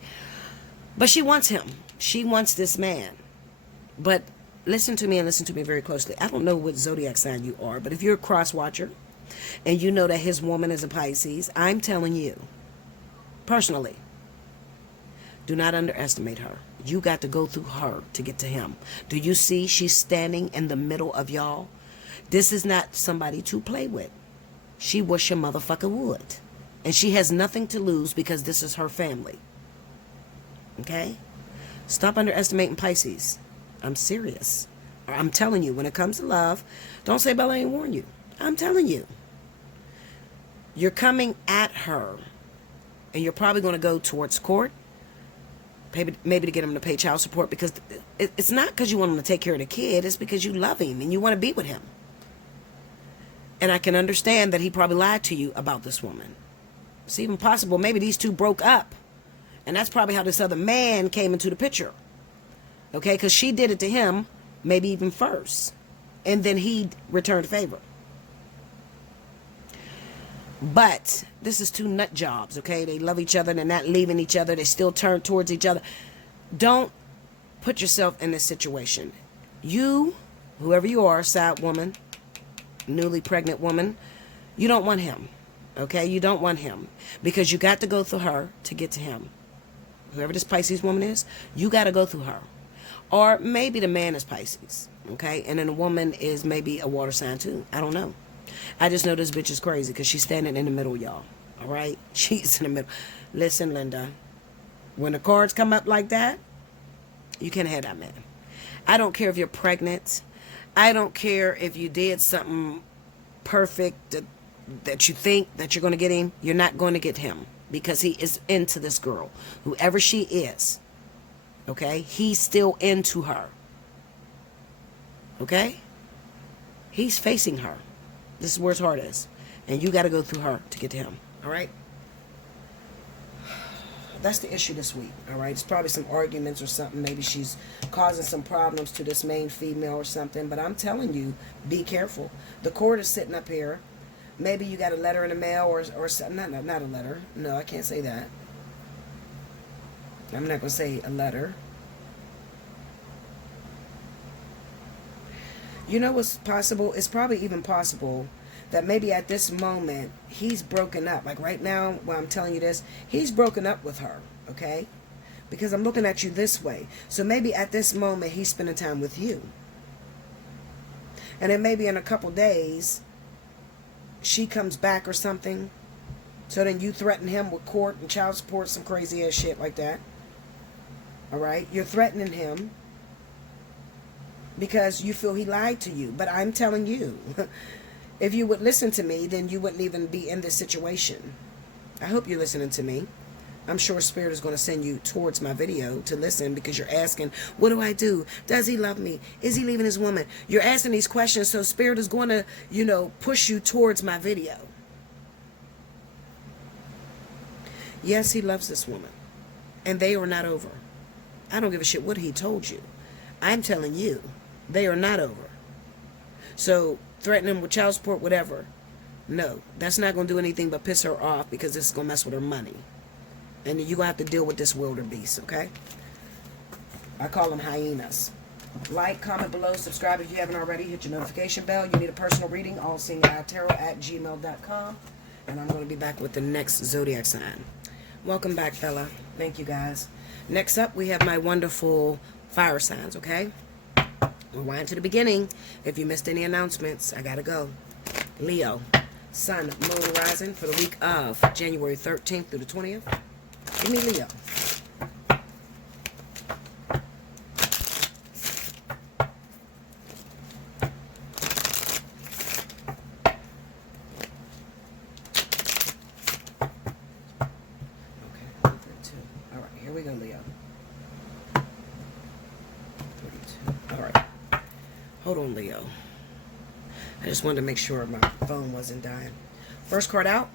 But she wants him. She wants this man. But listen to me and listen to me very closely. I don't know what zodiac sign you are, but if you're a cross watcher and you know that his woman is a Pisces, I'm telling you, personally, do not underestimate her. You got to go through her to get to him. Do you see she's standing in the middle of y'all? This is not somebody to play with. She wish a motherfucker would. And she has nothing to lose because this is her family. Okay? Stop underestimating Pisces. I'm serious. I'm telling you, when it comes to love, don't say Bella ain't warned you. I'm telling you. You're coming at her, and you're probably going to go towards court, maybe to get him to pay child support, because it's not because you want him to take care of the kid. It's because you love him and you want to be with him. And I can understand that he probably lied to you about this woman. It's even possible maybe these two broke up, and that's probably how this other man came into the picture. Okay, because she did it to him, maybe even first. And then he returned favor. But this is two nut jobs, okay? They love each other. They're not leaving each other. They still turn towards each other. Don't put yourself in this situation. You, whoever you are, side woman, newly pregnant woman, you don't want him, okay? You don't want him because you got to go through her to get to him. Whoever this Pisces woman is, you got to go through her. Or maybe the man is Pisces, okay? And then the woman is maybe a water sign too. I don't know. I just know this bitch is crazy because she's standing in the middle, y'all. All right? She's in the middle. Listen, Linda, when the cards come up like that, you can't have that man. I don't care if you're pregnant. I don't care if you did something perfect that you think that you're going to get him. You're not going to get him because he is into this girl. Whoever she is. Okay? He's still into her. Okay? He's facing her. This is where his heart is. And you got to go through her to get to him. All right? That's the issue this week. All right? It's probably some arguments or something. Maybe she's causing some problems to this main female or something. But I'm telling you, be careful. The court is sitting up here. Maybe you got a letter in the mail or something. Not a letter. No, I can't say that. I'm not going to say a letter. You know what's possible? It's probably even possible that maybe at this moment, he's broken up. Like right now, while I'm telling you this, he's broken up with her, okay? Because I'm looking at you this way. So maybe at this moment, he's spending time with you. And then maybe in a couple days, she comes back or something. So then you threaten him with court and child support, some crazy ass shit like that. All right? You're threatening him because you feel he lied to you. But I'm telling you, if you would listen to me, then you wouldn't even be in this situation. I hope you're listening to me. I'm sure Spirit is going to send you towards my video to listen, because you're asking, what do I do? Does he love me? Is he leaving his woman? You're asking these questions, so Spirit is going to, push you towards my video. Yes, he loves this woman, and they are not over. I don't give a shit what he told you. I'm telling you, they are not over. So threaten him with child support, whatever. No, that's not going to do anything but piss her off, because it's going to mess with her money. And you're going to have to deal with this wildebeest, okay? I call them hyenas. Like, comment below, subscribe if you haven't already. Hit your notification bell. You need a personal reading, Allseeingeyetarot@gmail.com. And I'm going to be back with the next zodiac sign. Welcome back, fella. Thank you, guys. Next up, we have my wonderful fire signs, okay? We'll wind to the beginning. If you missed any announcements, I got to go. Leo, Sun, Moon, Rising for the week of January 13th through the 20th. Give me Leo. Okay, 32. All right, here we go, Leo. 32. All right. Hold on, Leo. I just wanted to make sure my phone wasn't dying. First card out,